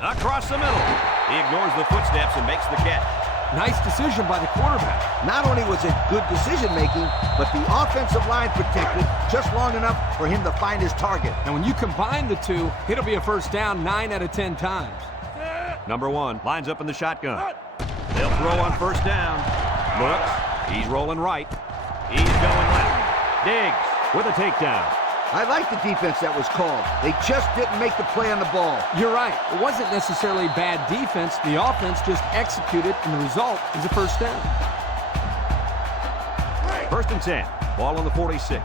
Across the middle. He ignores the footsteps and makes the catch. Nice decision by the quarterback. Not only was it good decision-making, but the offensive line protected just long enough for him to find his target. And when you combine the two, it'll be a first down 9 out of 10 times. Number 1 lines up in the shotgun. They'll throw on 1st down. Looks. He's rolling right. He's going left. Diggs with a takedown. I like the defense that was called. They just didn't make the play on the ball. You're right. It wasn't necessarily bad defense. The offense just executed, and the result is a first down. 1st and 10. Ball on the 46.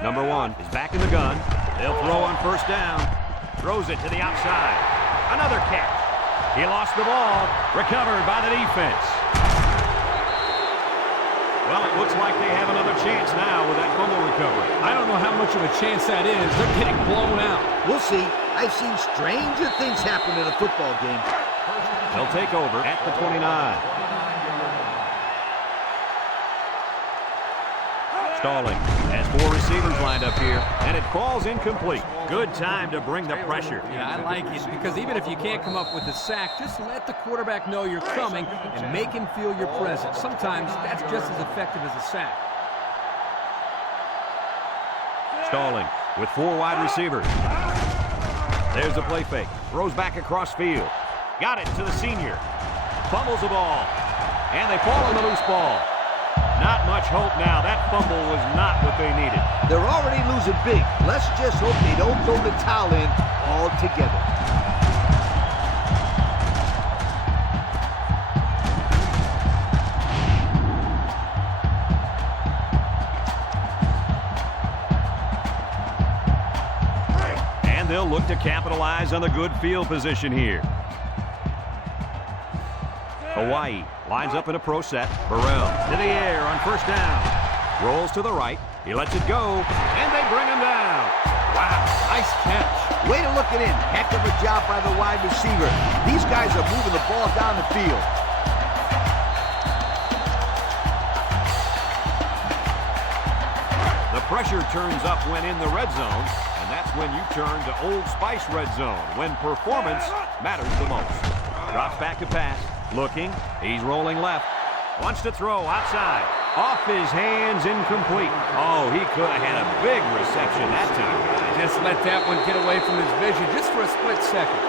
Number 1 is back in the gun. They'll throw on 1st down. Throws it to the outside. Another catch. He lost the ball. Recovered by the defense. Well, it looks like they have another chance now with that fumble recovery. I don't know how much of a chance that is. They're getting blown out. We'll see. I've seen stranger things happen in a football game. They'll take over at the 29. Stalling has 4 receivers lined up here, and it falls incomplete. Good time to bring the pressure. Yeah, I like it, because even if you can't come up with a sack, just let the quarterback know you're coming and make him feel your presence. Sometimes that's just as effective as a sack. Stalling with 4 wide receivers. There's the play fake. Throws back across field. Got it to the senior. Fumbles the ball. And they fall on the loose ball. Not much hope now. That fumble was not what they needed. They're already losing big. Let's just hope they don't throw the towel in altogether. And they'll look to capitalize on the good field position here. Hawaii lines up in a pro set. Burrell to the air on 1st down. Rolls to the right. He lets it go, and they bring him down. Wow, nice catch. Way to look it in. Heck of a job by the wide receiver. These guys are moving the ball down the field. The pressure turns up when in the red zone, and that's when you turn to Old Spice red zone, when performance matters the most. Drops back to pass. Looking. He's rolling left. Wants to throw outside. Off his hands, incomplete. Oh, he could have had a big reception that time. Just let that one get away from his vision just for a split second.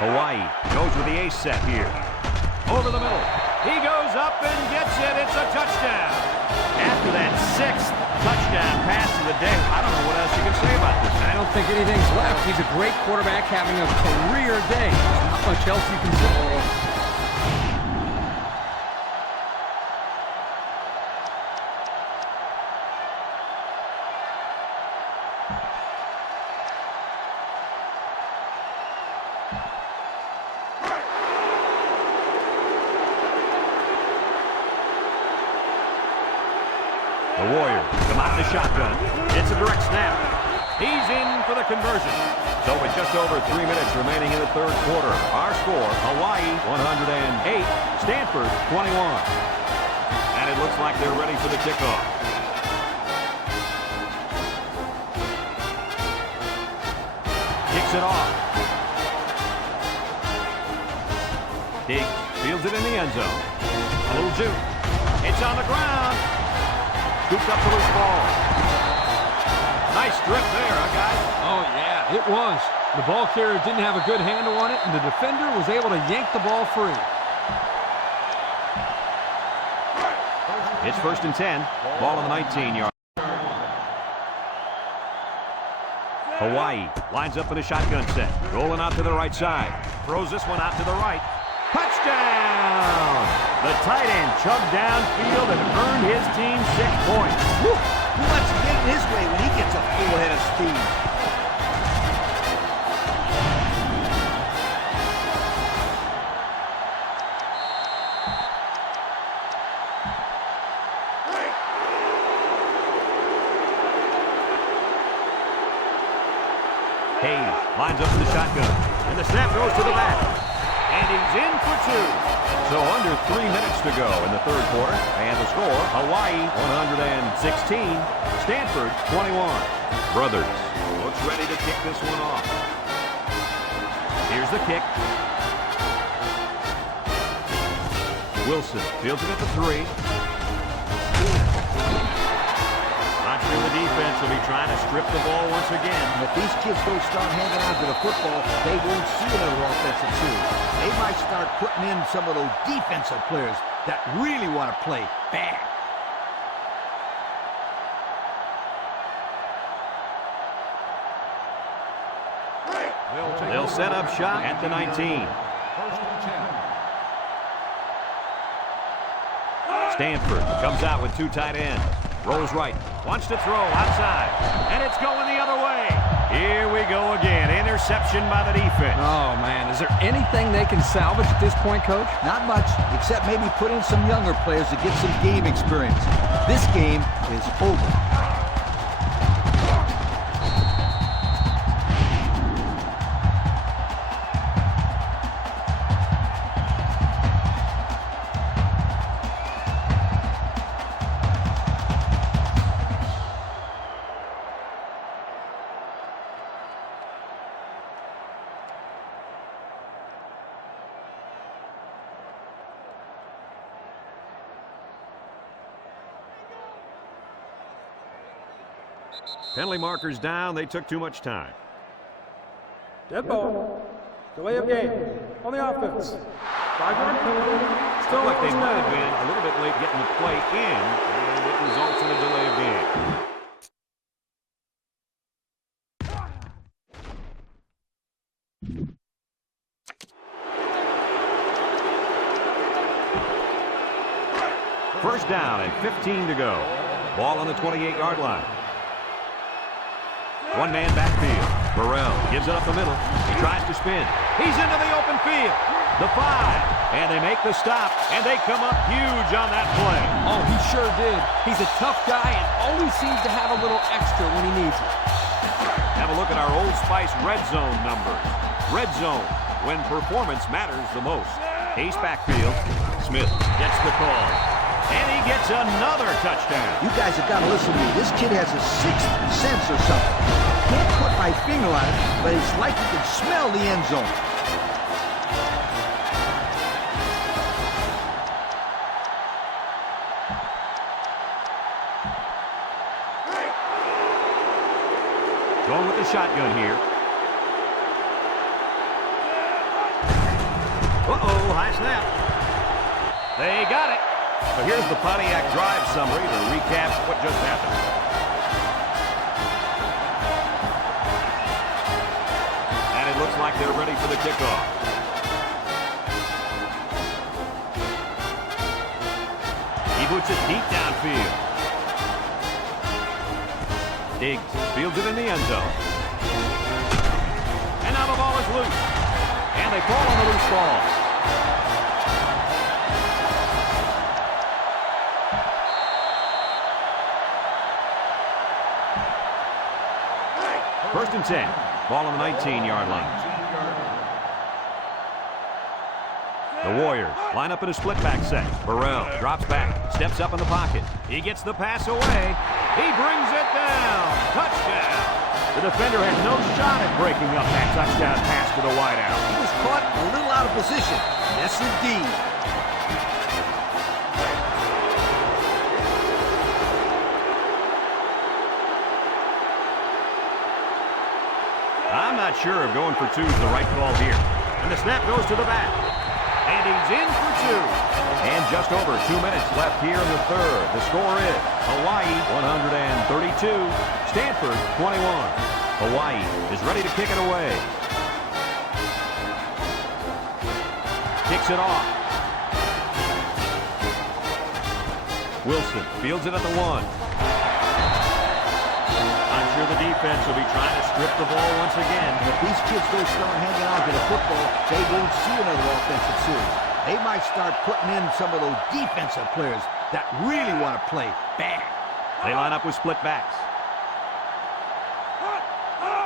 Hawaii goes with the ace set here. Over the middle. He goes up and gets it. It's a touchdown. After that 6th touchdown pass of the day, I don't know what else you can say about this. I don't think anything's left. He's a great quarterback having a career day. Not much else you can say. The Warriors come out in the shotgun. It's a direct snap. He's in for the conversion. So with just over 3 minutes remaining in the third quarter, our score, Hawaii 108, Stanford 21. And it looks like they're ready for the kickoff. Kicks it off. Diggs fields it in the end zone. A little juke. It's on the ground. Scooped up the loose ball. Nice strip there, huh, guys? Oh, yeah, it was. The ball carrier didn't have a good handle on it, and the defender was able to yank the ball free. It's 1st and 10. Ball on the 19-yard. Hawaii lines up in a shotgun set. Rolling out to the right side. Throws this one out to the right. Touchdown! The tight end chugged downfield and earned his team 6 points. Woo! Who lets it get in his way when he gets a full head of steam? Hayes lines up in the shotgun. And the snap goes to the back. And he's in for 2. So under 3 minutes to go in the third quarter. And the score, Hawaii 116, Stanford 21. Brothers looks ready to kick this one off. Here's the kick. Wilson fields it at the 3. Not sure the defense will be trying to strip the ball once again. And if these kids don't start hanging on to the football, they won't see another offensive series. They might start putting in some of those defensive players that really want to play bad. They'll set up shop at the 19. 1st and 10. Stanford comes out with 2 tight ends. Rolls right. Wants to throw outside. And it's going the other way. Here we go again. Interception by the defense. Oh, man, is there anything they can salvage at this point, Coach? Not much, except maybe put in some younger players to get some game experience. This game is over. Penalty markers down. They took too much time. Dead ball. Delay of game on the offense. 5-yard penalty. Still Like they might have been a little bit late getting the play in, and it results in a delay of game. First down and 15 to go. Ball on the 28-yard line. One-man backfield. Burrell gives it up the middle. He tries to spin. He's into the open field. The 5. And they make the stop, and they come up huge on that play. Oh, he sure did. He's a tough guy and always seems to have a little extra when he needs it. Have a look at our Old Spice Red Zone numbers. Red Zone, when performance matters the most. Ace backfield. Smith gets the call. And he gets another touchdown. You guys have got to listen to me. This kid has a 6th sense or something. Can't put my finger on it, but it's like he can smell the end zone. Going with the shotgun here. Uh-oh, high snap. They got it. So here's the Pontiac drive summary to recap what just happened. like they're ready for the kickoff. He puts it deep downfield. Diggs fields it in the end zone. And now the ball is loose. And they fall on the loose ball. First and 10. Ball on the 19-yard line. The Warriors line up in a split-back set. Burrell drops back, steps up in the pocket. He gets the pass away. He brings it down. Touchdown. The defender had no shot at breaking up that touchdown pass to the wideout. He was caught a little out of position. Yes, indeed. I'm not sure if going for two is the right call here. And the snap goes to the back. And he's in for two. And just over 2 minutes left here in the third. The score is Hawaii 132, Stanford 21. Hawaii is ready to kick it away. Kicks it off. Wilson fields it at the 1. I'm sure the defense will be trying to strip the ball once again. If these kids don't start hanging on to the football, they won't see another offensive series. They might start putting in some of those defensive players that really want to play bad. They line up with split backs.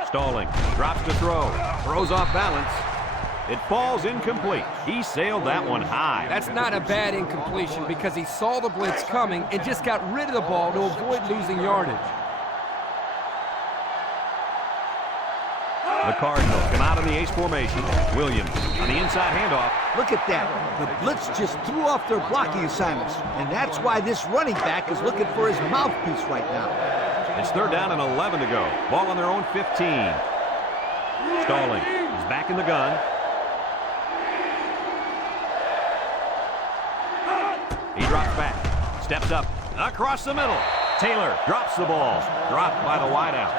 Stalling, drops to throw, throws off balance. It falls incomplete. He sailed that one high. That's not a bad incompletion because he saw the blitz coming and just got rid of the ball to avoid losing yardage. The Cardinals come out in the ace formation. Williams on the inside handoff. Look at that. The blitz just threw off their blocking assignments, and that's why this running back is looking for his mouthpiece right now. It's third down and 11 to go. Ball on their own 15. Stalling is back in the gun. He drops back, steps up, across the middle. Taylor drops the ball. Dropped by the wideout.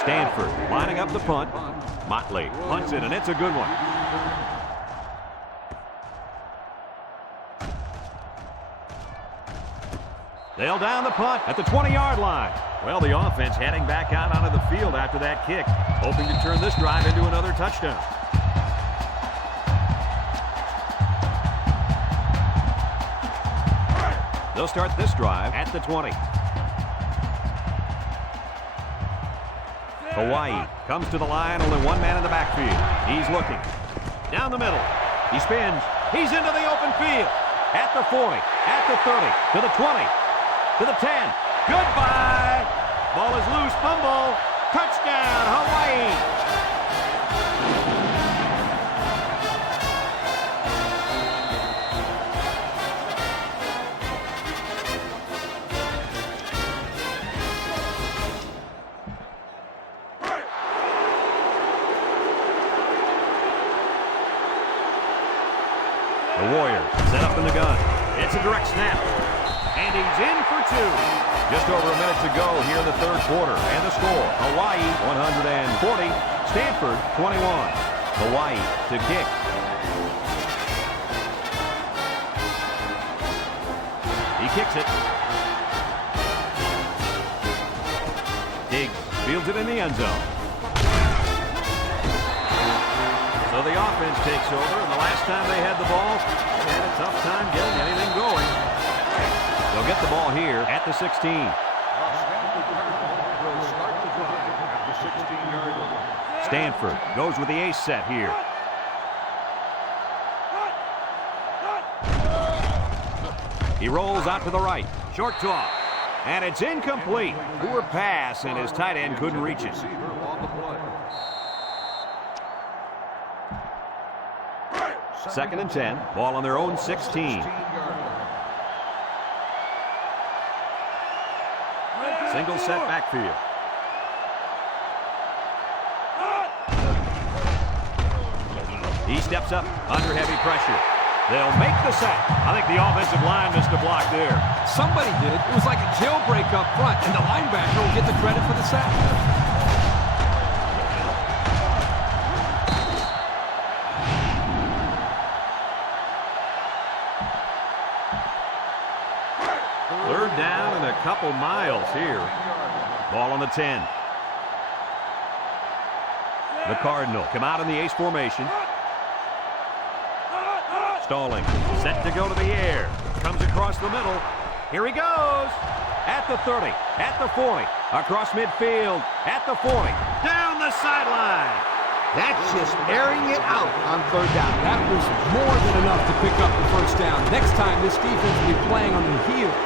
Stanford lining up the punt. Motley punts it, and it's a good one. They'll down the punt at the 20-yard line. Well, the offense heading back out onto the field after that kick, hoping to turn this drive into another touchdown. They'll start this drive at the 20. Hawaii comes to the line, only one man in the backfield. He's looking. Down the middle. He spins. He's into the open field. At the 40, at the 30, to the 20, to the 10. Goodbye. Ball is loose. Fumble. Touchdown, Hawaii. The Warriors set up in the gun. It's a direct snap. And he's in for two. Just over a minute to go here in the third quarter. And the score, Hawaii 140, Stanford 21. Hawaii to kick. He kicks it. Diggs fields it in the end zone. So the offense takes over, and the last time they had the ball, they had a tough time getting anything going. They'll get the ball here at the 16. Stanford goes with the ace set here. He rolls out to the right. Short toss. And it's incomplete. Poor pass, and his tight end couldn't reach it. Second and 10. Ball on their own 16. Single set backfield. He steps up under heavy pressure. They'll make the sack. I think the offensive line missed a block there. Somebody did. It was like a jailbreak up front, and the linebacker will get the credit for the sack. Third down and a couple miles here. Ball on the 10. The Cardinal come out in the ace formation. Stalling, set to go to the air. Comes across the middle. Here he goes. At the 30, at the 40, across midfield, at the 40, down the sideline. That's just airing it out on third down. That was more than enough to pick up the first down. Next time, this defense will be playing on the heels.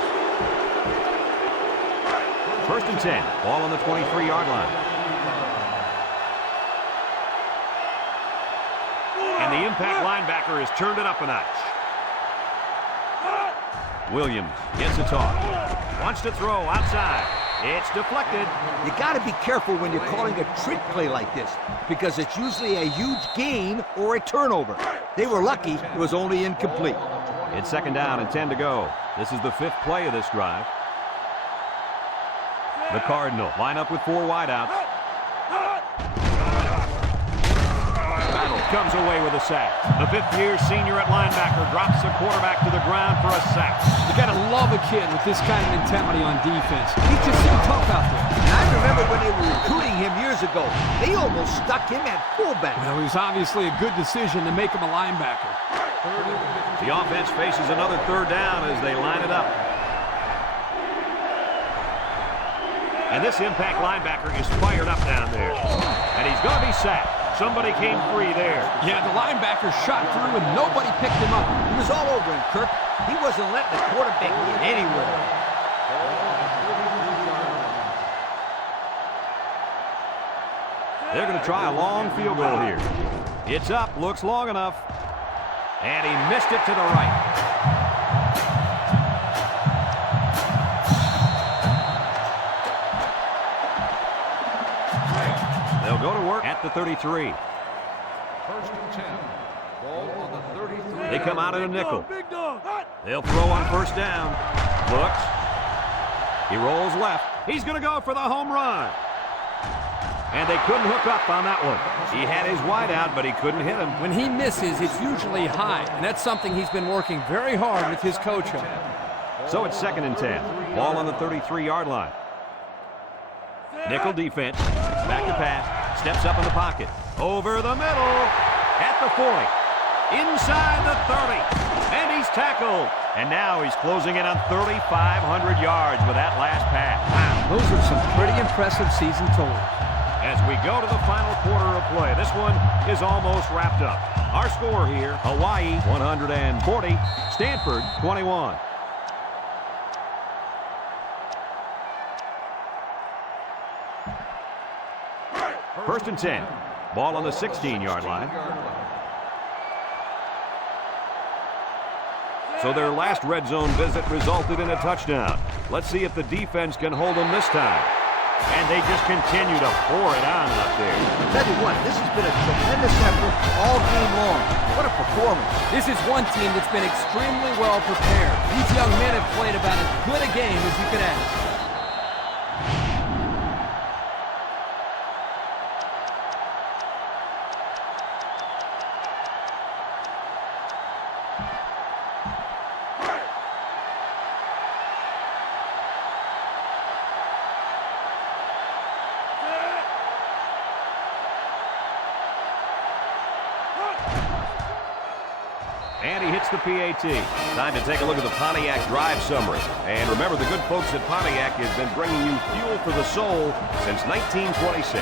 First and 10, ball on the 23-yard line. And the impact linebacker has turned it up a notch. Williams gets a toss. Wants to throw outside. It's deflected. You got to be careful when you're calling a trick play like this because it's usually a huge gain or a turnover. They were lucky it was only incomplete. It's second down and 10 to go. This is the 5th play of this drive. The Cardinal line up with 4 wideouts. Battle comes away with a sack. The 5th-year senior at linebacker drops the quarterback to the ground for a sack. You got to love a kid with this kind of mentality on defense. He's just so tough out there. And I remember when they were recruiting him years ago, they almost stuck him at fullback. Well, it was obviously a good decision to make him a linebacker. The offense faces another third down as they line it up. And this impact linebacker is fired up down there. And he's going to be sacked. Somebody came free there. Yeah, the linebacker shot through and nobody picked him up. He was all over him, Kirk. He wasn't letting the quarterback get anywhere. They're going to try a long field goal here. It's up, looks long enough. And he missed it to the right. They'll go to work at the 33. First and 10. Ball on the 33. They come out in a nickel. They'll throw on first down. Looks. He rolls left. He's going to go for the home run. And they couldn't hook up on that one. He had his wide out, but he couldn't hit him. When he misses, it's usually high, and that's something he's been working very hard with his coach on. So it's second and 10. Ball on the 33-yard line. Nickel defense. Back to pass. Steps up in the pocket. Over the middle. At the 40. Inside the 30. And he's tackled. And now he's closing in on 3,500 yards with that last pass. Wow, those are some pretty impressive season totals. As we go to the final quarter of play, this one is almost wrapped up. Our score here, Hawaii 140, Stanford 21. First and 10. Ball on the 16-yard line. So their last red zone visit resulted in a touchdown. Let's see if the defense can hold them this time. And they just continue to pour it on up there. I'll tell you what, this has been a tremendous effort all game long. What a performance. This is one team that's been extremely well prepared. These young men have played about as good a game as you could ask. And he hits the PAT. Time to take a look at the Pontiac drive summary. And remember, the good folks at Pontiac have been bringing you fuel for the soul since 1926.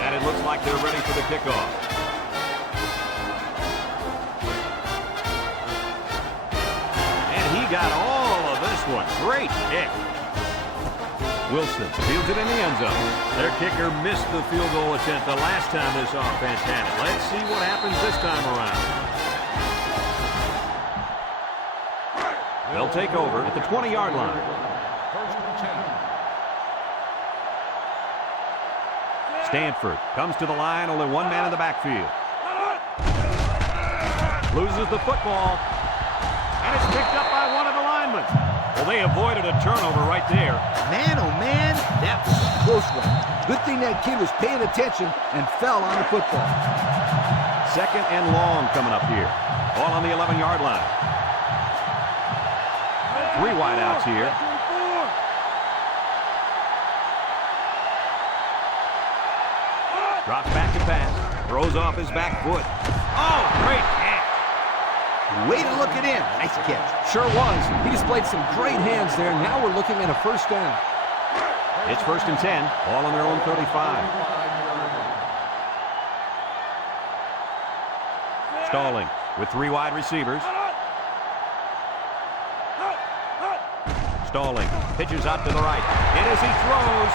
And it looks like they're ready for the kickoff. And he got all of this one. Great kick. Wilson fields it in the end zone. Their kicker missed the field goal attempt the last time this offense had it. Let's see what happens this time around. They'll take over at the 20-yard line. First and 10. Stanford comes to the line, only one man in the backfield. Loses the football. And it's picked up by one of the linemen. Well, they avoided a turnover right there. Man, oh man, that was a close one. Good thing that kid was paying attention and fell on the football. 2nd and long coming up here. Ball on the 11-yard line. 3 wideouts here. Drops back to pass. Throws off his back foot. Oh, great catch. Way to look it in. Nice catch. Sure was. He displayed some great hands there. Now we're looking at a first down. It's 1st and 10. Ball on their own 35. Stalling with 3 wide receivers. Stalling. Pitches out to the right. And as he throws,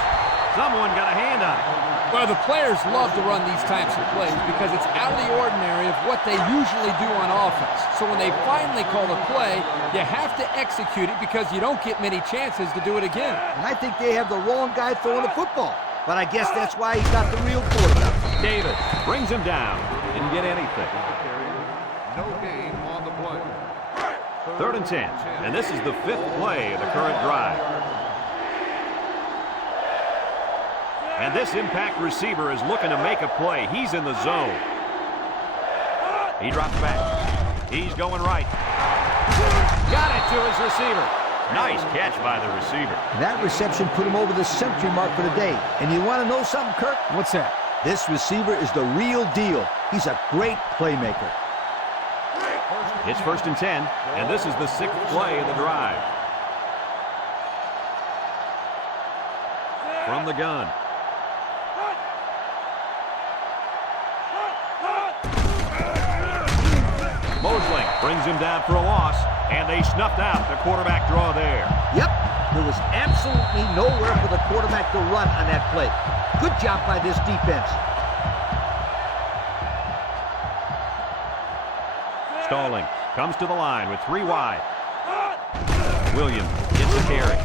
someone got a hand on it. Well, the players love to run these types of plays because it's out of the ordinary of what they usually do on offense. So when they finally call a play, you have to execute it because you don't get many chances to do it again. And I think they have the wrong guy throwing the football. But I guess that's why he's not the real quarterback. Davis brings him down. Didn't get anything. No gain on the play. 3rd and 10. And this is the 5th play of the current drive. And this impact receiver is looking to make a play. He's in the zone. He drops back. He's going right. Got it to his receiver. Nice catch by the receiver. That reception put him over the century mark for the day. And you want to know something, Kirk? What's that? This receiver is the real deal. He's a great playmaker. It's 1st and 10, and this is the 6th play of the drive. From the gun. Mosley brings him down for a loss, and they snuffed out the quarterback draw there. Yep, there was absolutely nowhere for the quarterback to run on that play. Good job by this defense. Stalling comes to the line with 3 wide. Williams gets the carry.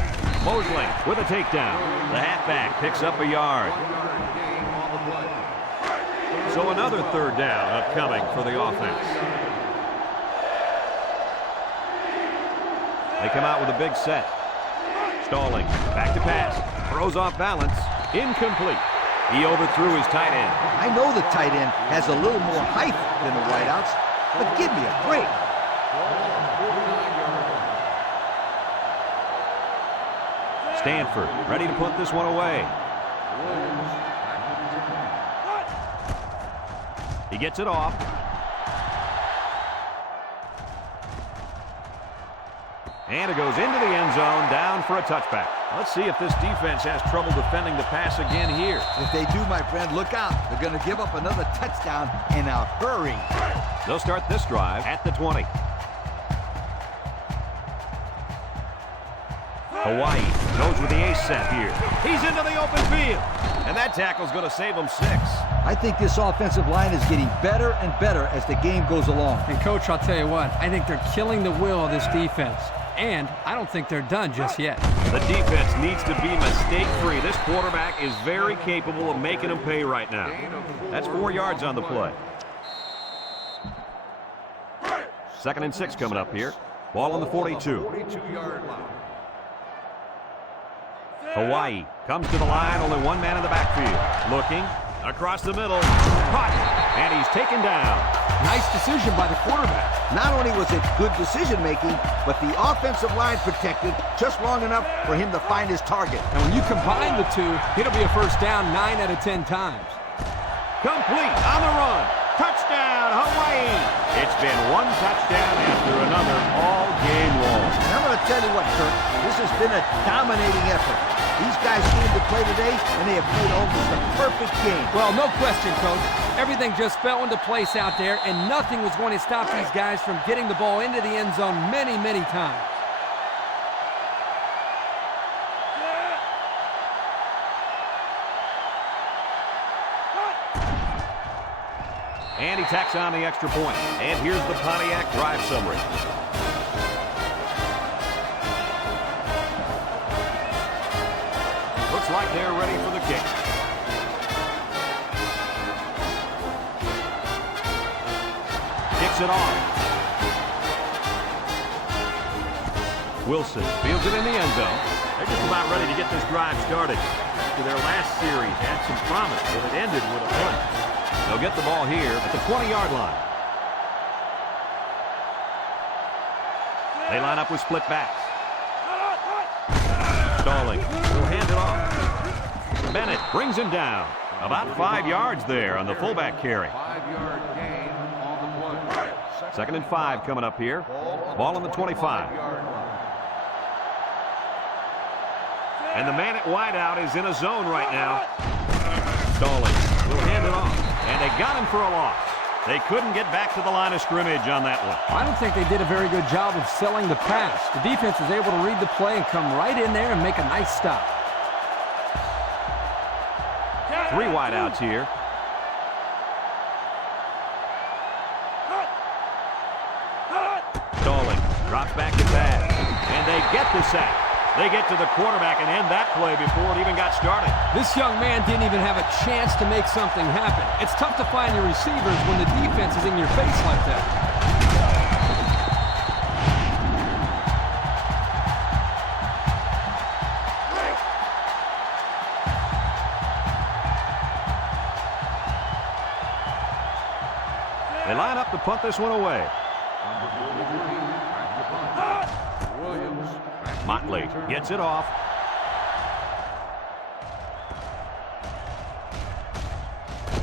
Mosley with a takedown. The halfback picks up a yard. So another 3rd down upcoming for the offense. They come out with a big set. Stalling, back to pass, throws off balance, incomplete. He overthrew his tight end. I know the tight end has a little more height than the wideouts, but give me a break. Stanford ready to put this one away. He gets it off. And it goes into the end zone, down for a touchback. Let's see if this defense has trouble defending the pass again here. If they do, my friend, look out. They're going to give up another touchdown in a hurry. They'll start this drive at the 20. Hawaii goes with the ace set here. He's into the open field. And that tackle's going to save him 6. I think this offensive line is getting better and better as the game goes along. And, Coach, I'll tell you what, I think they're killing the will of this defense. And I don't think they're done just yet. The defense needs to be mistake-free. This quarterback is very capable of making them pay right now. That's 4 yards on the play. 2nd and 6 coming up here. Ball on the 42. 42-yard line. Hawaii comes to the line, only 1 man in the backfield. Looking, across the middle, caught, and he's taken down. Nice decision by the quarterback. Not only was it good decision-making, but the offensive line protected just long enough for him to find his target. And when you combine the two, it'll be a first down 9 out of 10 times. Complete on the run. Touchdown, Hawaii. It's been one touchdown after another all game long. And I'm going to tell you what, Kirk, this has been a dominating effort. These guys came to play today, and they have played almost a perfect game. Well, no question, Coach. Everything just fell into place out there, and nothing was going to stop these guys from getting the ball into the end zone many, many times. And he tacks on the extra point. And here's the Pontiac drive summary. Looks like they're ready for the kick. Kicks Dumps it off. Wilson fields it in the end zone. They're just about ready to get this drive started. After their last series had some promise, but it ended with a punt. They'll get the ball here at the 20-yard line. They line up with split backs. Stalling. Will hand it off. Bennett brings him down. About 5 yards there on the fullback carry. 5-yard gain on the play. 2nd and 5 coming up here. Ball on the 25. And the man at wideout is in a zone right now. Stalling. Will hand it off. And they got him for a loss. They couldn't get back to the line of scrimmage on that one. I don't think they did a very good job of selling the pass. The defense was able to read the play and come right in there and make a nice stop. 3 wideouts here. Stalling. Drops back to pass. And they get the sack. They get to the quarterback and end that play before it even got started. This young man didn't even have a chance to make something happen. It's tough to find your receivers when the defense is in your face like that. They line up to punt this one away. Motley gets it off.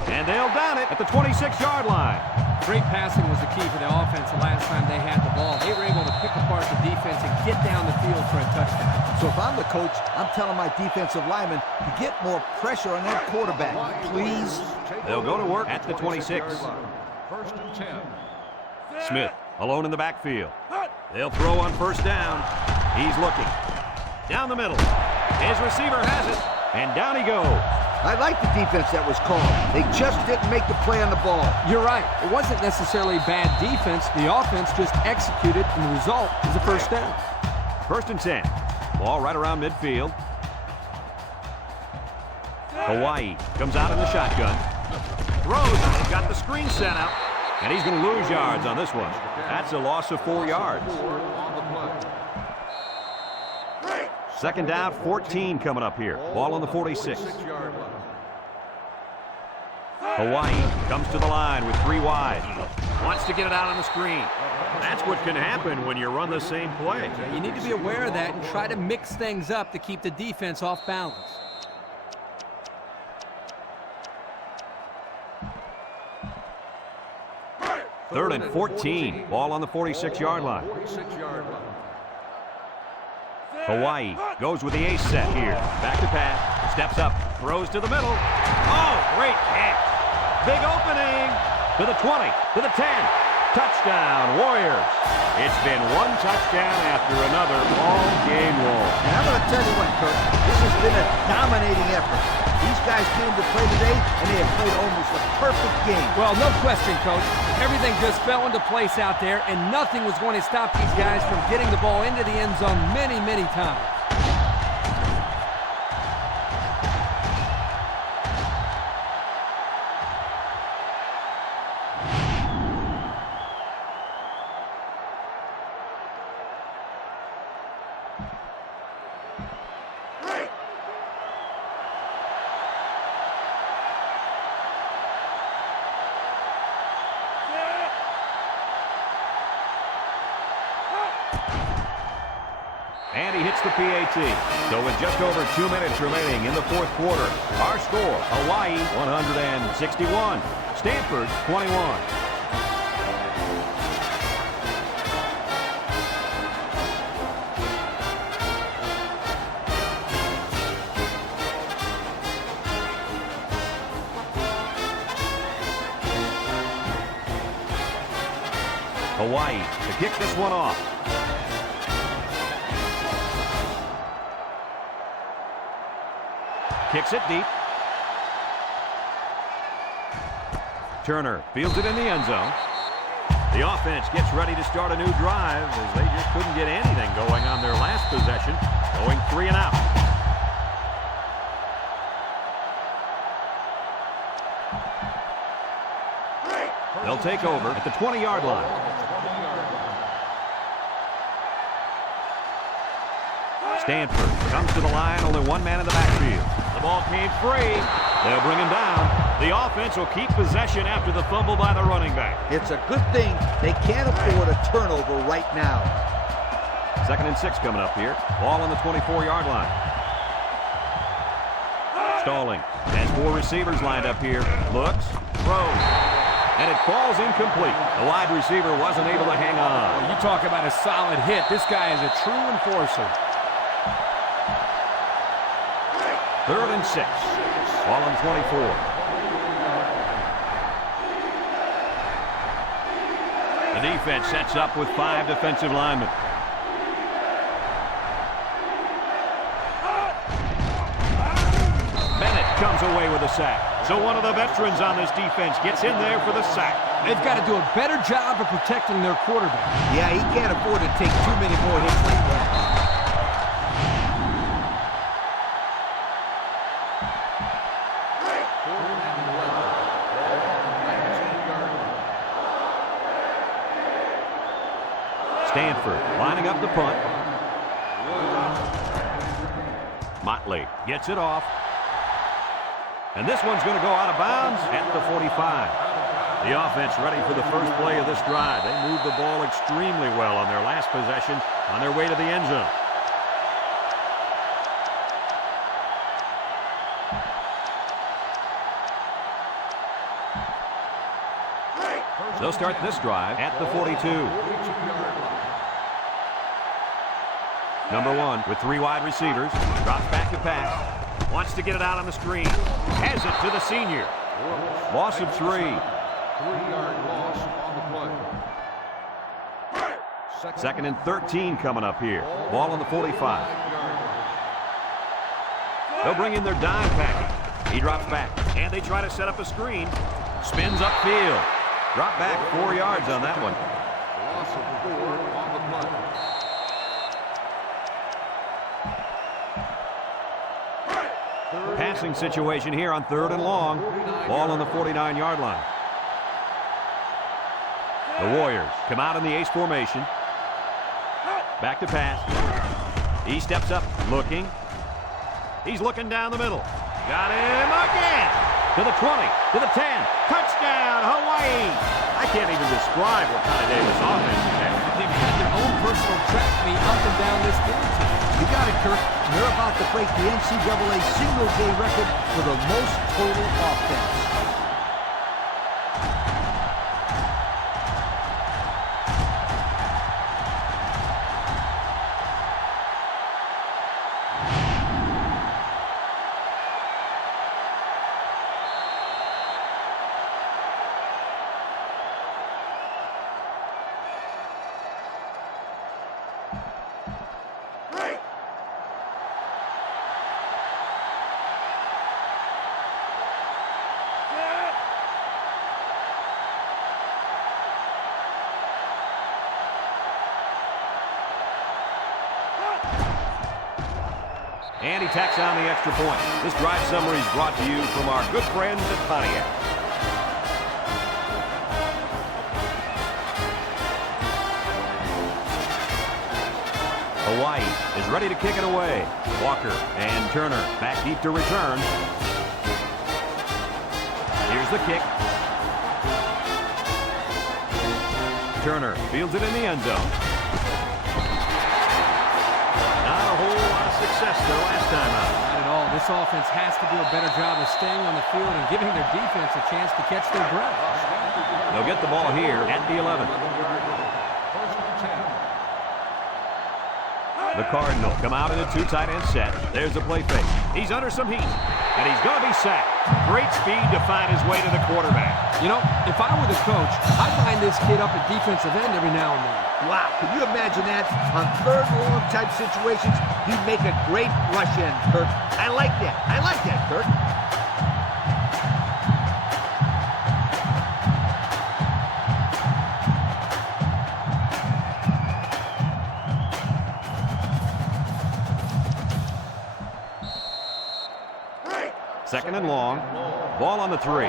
And they'll down it at the 26-yard line. Great passing was the key for the offense the last time they had the ball. They were able to pick apart the defense and get down the field for a touchdown. So if I'm the coach, I'm telling my defensive linemen to get more pressure on that quarterback, please. They'll go to work at the 26. 1st and 10. Smith alone in the backfield. They'll throw on 1st down. He's looking. Down the middle. His receiver has it. And down he goes. I like the defense that was called. They just didn't make the play on the ball. You're right. It wasn't necessarily bad defense. The offense just executed, and the result is a 1st down. 1st and 10. Ball right around midfield. Hawaii comes out in the shotgun. Throws. Got the screen set up. And he's going to lose yards on this one. That's a loss of 4 yards. 2nd down, 14 coming up here. Ball on the 46. Hawaii comes to the line with 3 wide. Wants to get it out on the screen. That's what can happen when you run the same play. You need to be aware of that and try to mix things up to keep the defense off balance. 3rd and 14. Ball on the 46-yard line. Hawaii goes with the ace set here. Back to pass. Steps up. Throws to the middle. Oh, great catch. Big opening. To the 20. To the 10. Touchdown, Warriors. It's been one touchdown after another all game long. And I'm going to tell you what, Kirk, this has been a dominating effort. These guys came to play today, and they have played almost a perfect game. Well, no question, Coach. Everything just fell into place out there, and nothing was going to stop these guys from getting the ball into the end zone many, many times. And he hits the PAT. So with just over 2 minutes remaining in the 4th quarter, our score, Hawaii 161, Stanford 21. Hawaii to kick this one off. Kicks it deep. Turner fields it in the end zone. The offense gets ready to start a new drive as they just couldn't get anything going on their last possession, going 3 and out. They'll take over at the 20-yard line. Stanford comes to the line, only one man in the backfield. The ball came free. They'll bring him down. The offense will keep possession after the fumble by the running back. It's a good thing they can't afford a turnover right now. 2nd and 6 coming up here. Ball on the 24-yard line. Stalling. Has 4 receivers lined up here. Looks. Throws. And it falls incomplete. The wide receiver wasn't able to hang on. You talk about a solid hit. This guy is a true enforcer. 3rd and 6. Ball on 24. The defense sets up with 5 defensive linemen. Bennett comes away with a sack. So one of the veterans on this defense gets in there for the sack. They've got to do a better job of protecting their quarterback. Yeah, he can't afford to take too many more hits like that. Stanford lining up the punt. Motley gets it off. And this one's going to go out of bounds at the 45. The offense ready for the first play of this drive. They moved the ball extremely well on their last possession on their way to the end zone. They'll start this drive at the 42. Number 1 with 3 wide receivers. Drops back to pass. Wants to get it out on the screen. Has it to the senior. Loss of 3. 3-yard loss on the play. 2nd and 13 coming up here. Ball on the 45. They'll bring in their dime package. He drops back, and they try to set up a screen. Spins upfield. Drop back 4 yards on that one. Loss of 4 on the play. Passing situation here on 3rd and long. Ball on the 49-yard line. The Warriors come out in the ace formation. Back to pass. He steps up, looking. He's looking down the middle. Got him again. To the 20, to the 10. Touchdown, Hawaii. I can't even describe what kind of day this offense has had. They've had their own personal track meet up and down this field. You got it, Kirk. They're about to break the NCAA single-day record for the most total offense. And he tacks on the extra point. This drive summary is brought to you from our good friends at Pontiac. Hawaii is ready to kick it away. Walker and Turner back deep to return. Here's the kick. Turner fields it in the end zone. Not a whole lot of success their last time out. Not at all. This offense has to do a better job of staying on the field and giving their defense a chance to catch their breath. They'll get the ball here at the 11. The Cardinals come out in a 2 tight end set. There's a play fake. He's under some heat, and he's going to be sacked. Great speed to find his way to the quarterback. You know, if I were the coach, I'd line this kid up at defensive end every now and then. Wow, can you imagine that? On 3rd and long type situations, he'd make a great rush end, Kirk. I like that. I like that, Kirk. Second and long. Ball on the 3.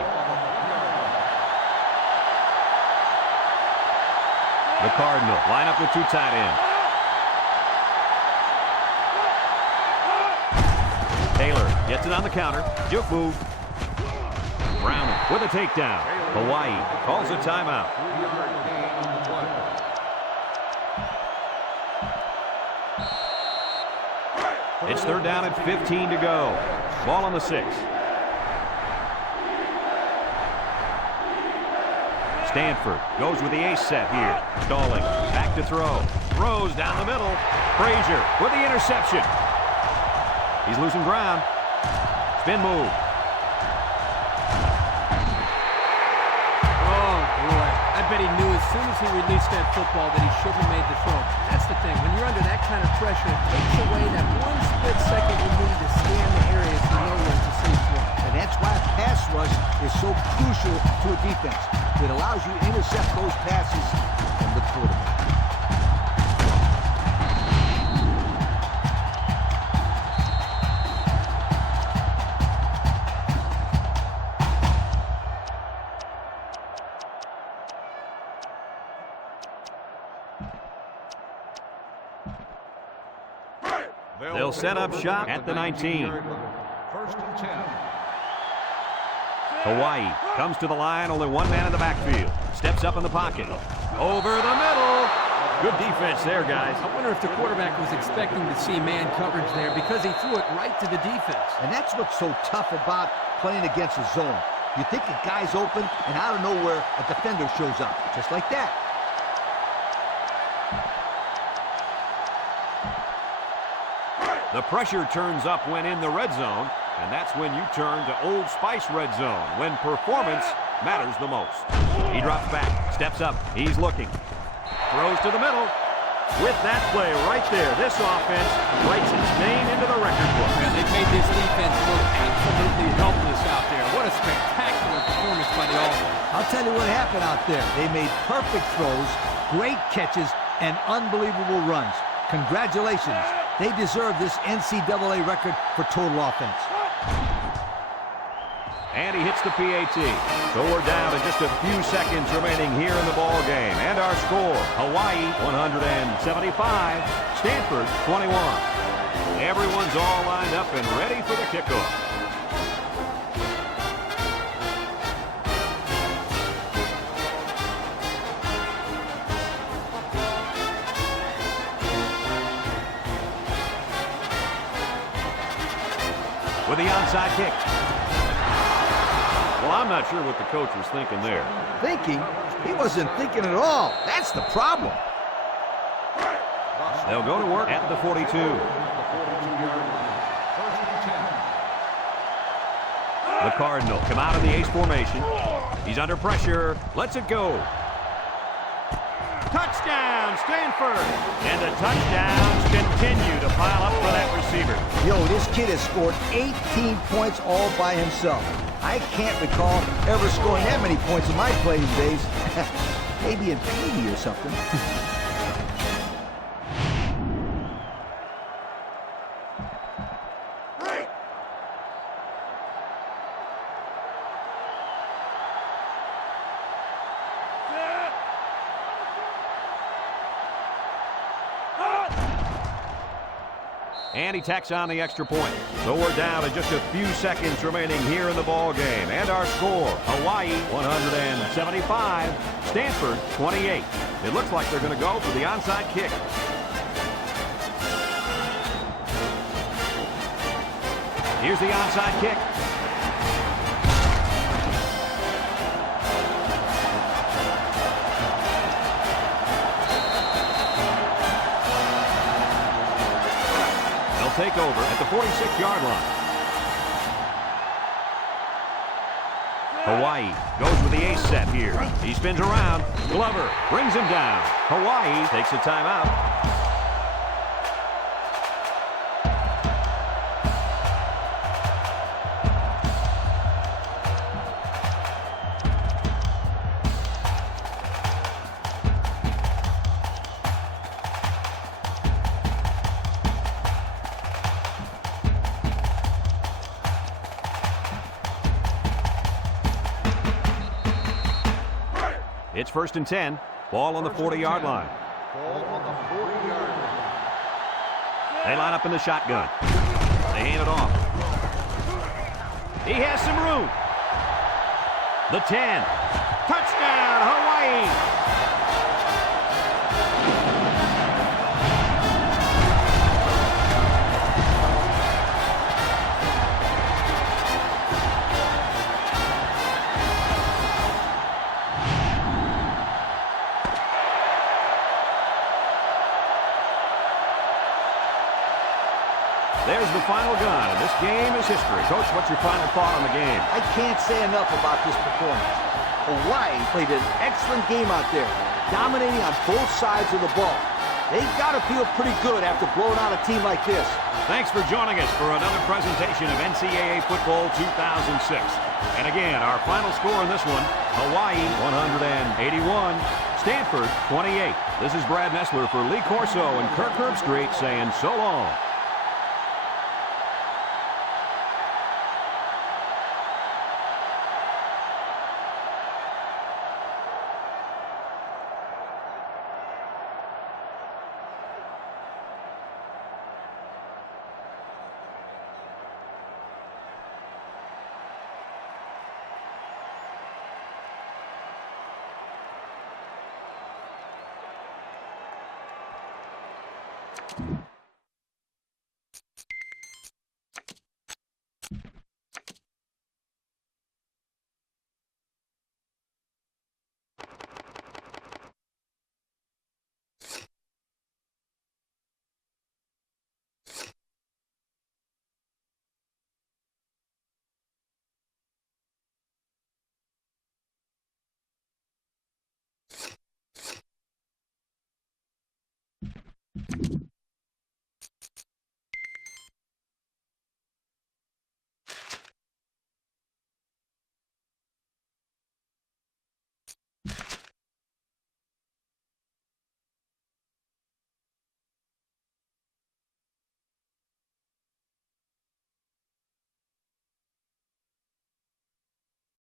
The Cardinals line up with two tight ends. Taylor gets it on the counter. Juke move. Brown with a takedown. Hawaii calls a timeout. It's third down and 15 to go. Ball on the 6. Stanford goes with the ace set here. Stalling. Back to throw. Throws down the middle. Frazier with the interception. He's losing ground. Spin move. Oh, boy. I bet he knew as soon as he released that football that he shouldn't have made the throw. That's the thing. When you're under that kind of pressure, it takes away that one split second you need to scan the areas to know where it's a safe throw. And that's why a pass rush is so crucial to a defense. It allows you to intercept those passes from the quarterback. They'll set up shop at the 19. First and 10. Hawaii comes to the line, only one man in the backfield. Steps up in the pocket. Over the middle. Good defense there, guys. I wonder if the quarterback was expecting to see man coverage there because he threw it right to the defense. And that's what's so tough about playing against a zone. You think a guy's open, and out of nowhere, a defender shows up. Just like that. The pressure turns up when in the red zone, and that's when you turn to Old Spice red zone, when performance matters the most. He drops back, steps up, he's looking. Throws to the middle. With that play right there, this offense writes its name into the record book. Yeah, they've made this defense look absolutely helpless out there. What a spectacular performance by the offense. I'll tell you what happened out there. They made perfect throws, great catches, and unbelievable runs. Congratulations. They deserve this NCAA record for total offense. And he hits the PAT. So we're down to just a few seconds remaining here in the ball game. And our score, Hawaii 175, Stanford 21. Everyone's all lined up and ready for the kickoff. With the onside kick. Well, I'm not sure what the coach was thinking there. Thinking? He wasn't thinking at all. That's the problem. They'll go to work at the 42. First and 10. The Cardinal come out of the ace formation. He's under pressure. Lets it go. Touchdown, Stanford! And the touchdowns continue to pile up for that receiver. Yo, this kid has scored 18 points all by himself. I can't recall ever scoring that many points in my playing days. Maybe in Peavy or something. And he tacks on the extra point. So we're down to just a few seconds remaining here in the ball game. And our score, Hawaii 175, Stanford 28. It looks like they're going to go for the onside kick. Here's the onside kick. Take over at the 46-yard line. Hawaii goes with the ace set here. He spins around. Glover brings him down. Hawaii takes a timeout. It's first and 10. Ball on the 40-yard line. Ball on the 40-yard line. They line up in the shotgun. They hand it off. He has some room. The 10. Touchdown, Hawaii! There's the final gun, and this game is history. Coach, what's your final thought on the game? I can't say enough about this performance. Hawaii played an excellent game out there, dominating on both sides of the ball. They've got to feel pretty good after blowing out a team like this. Thanks for joining us for another presentation of NCAA Football 2006. And again, our final score in this one, Hawaii 181, Stanford 28. This is Brad Nessler for Lee Corso and Kirk Herbstreit saying so long.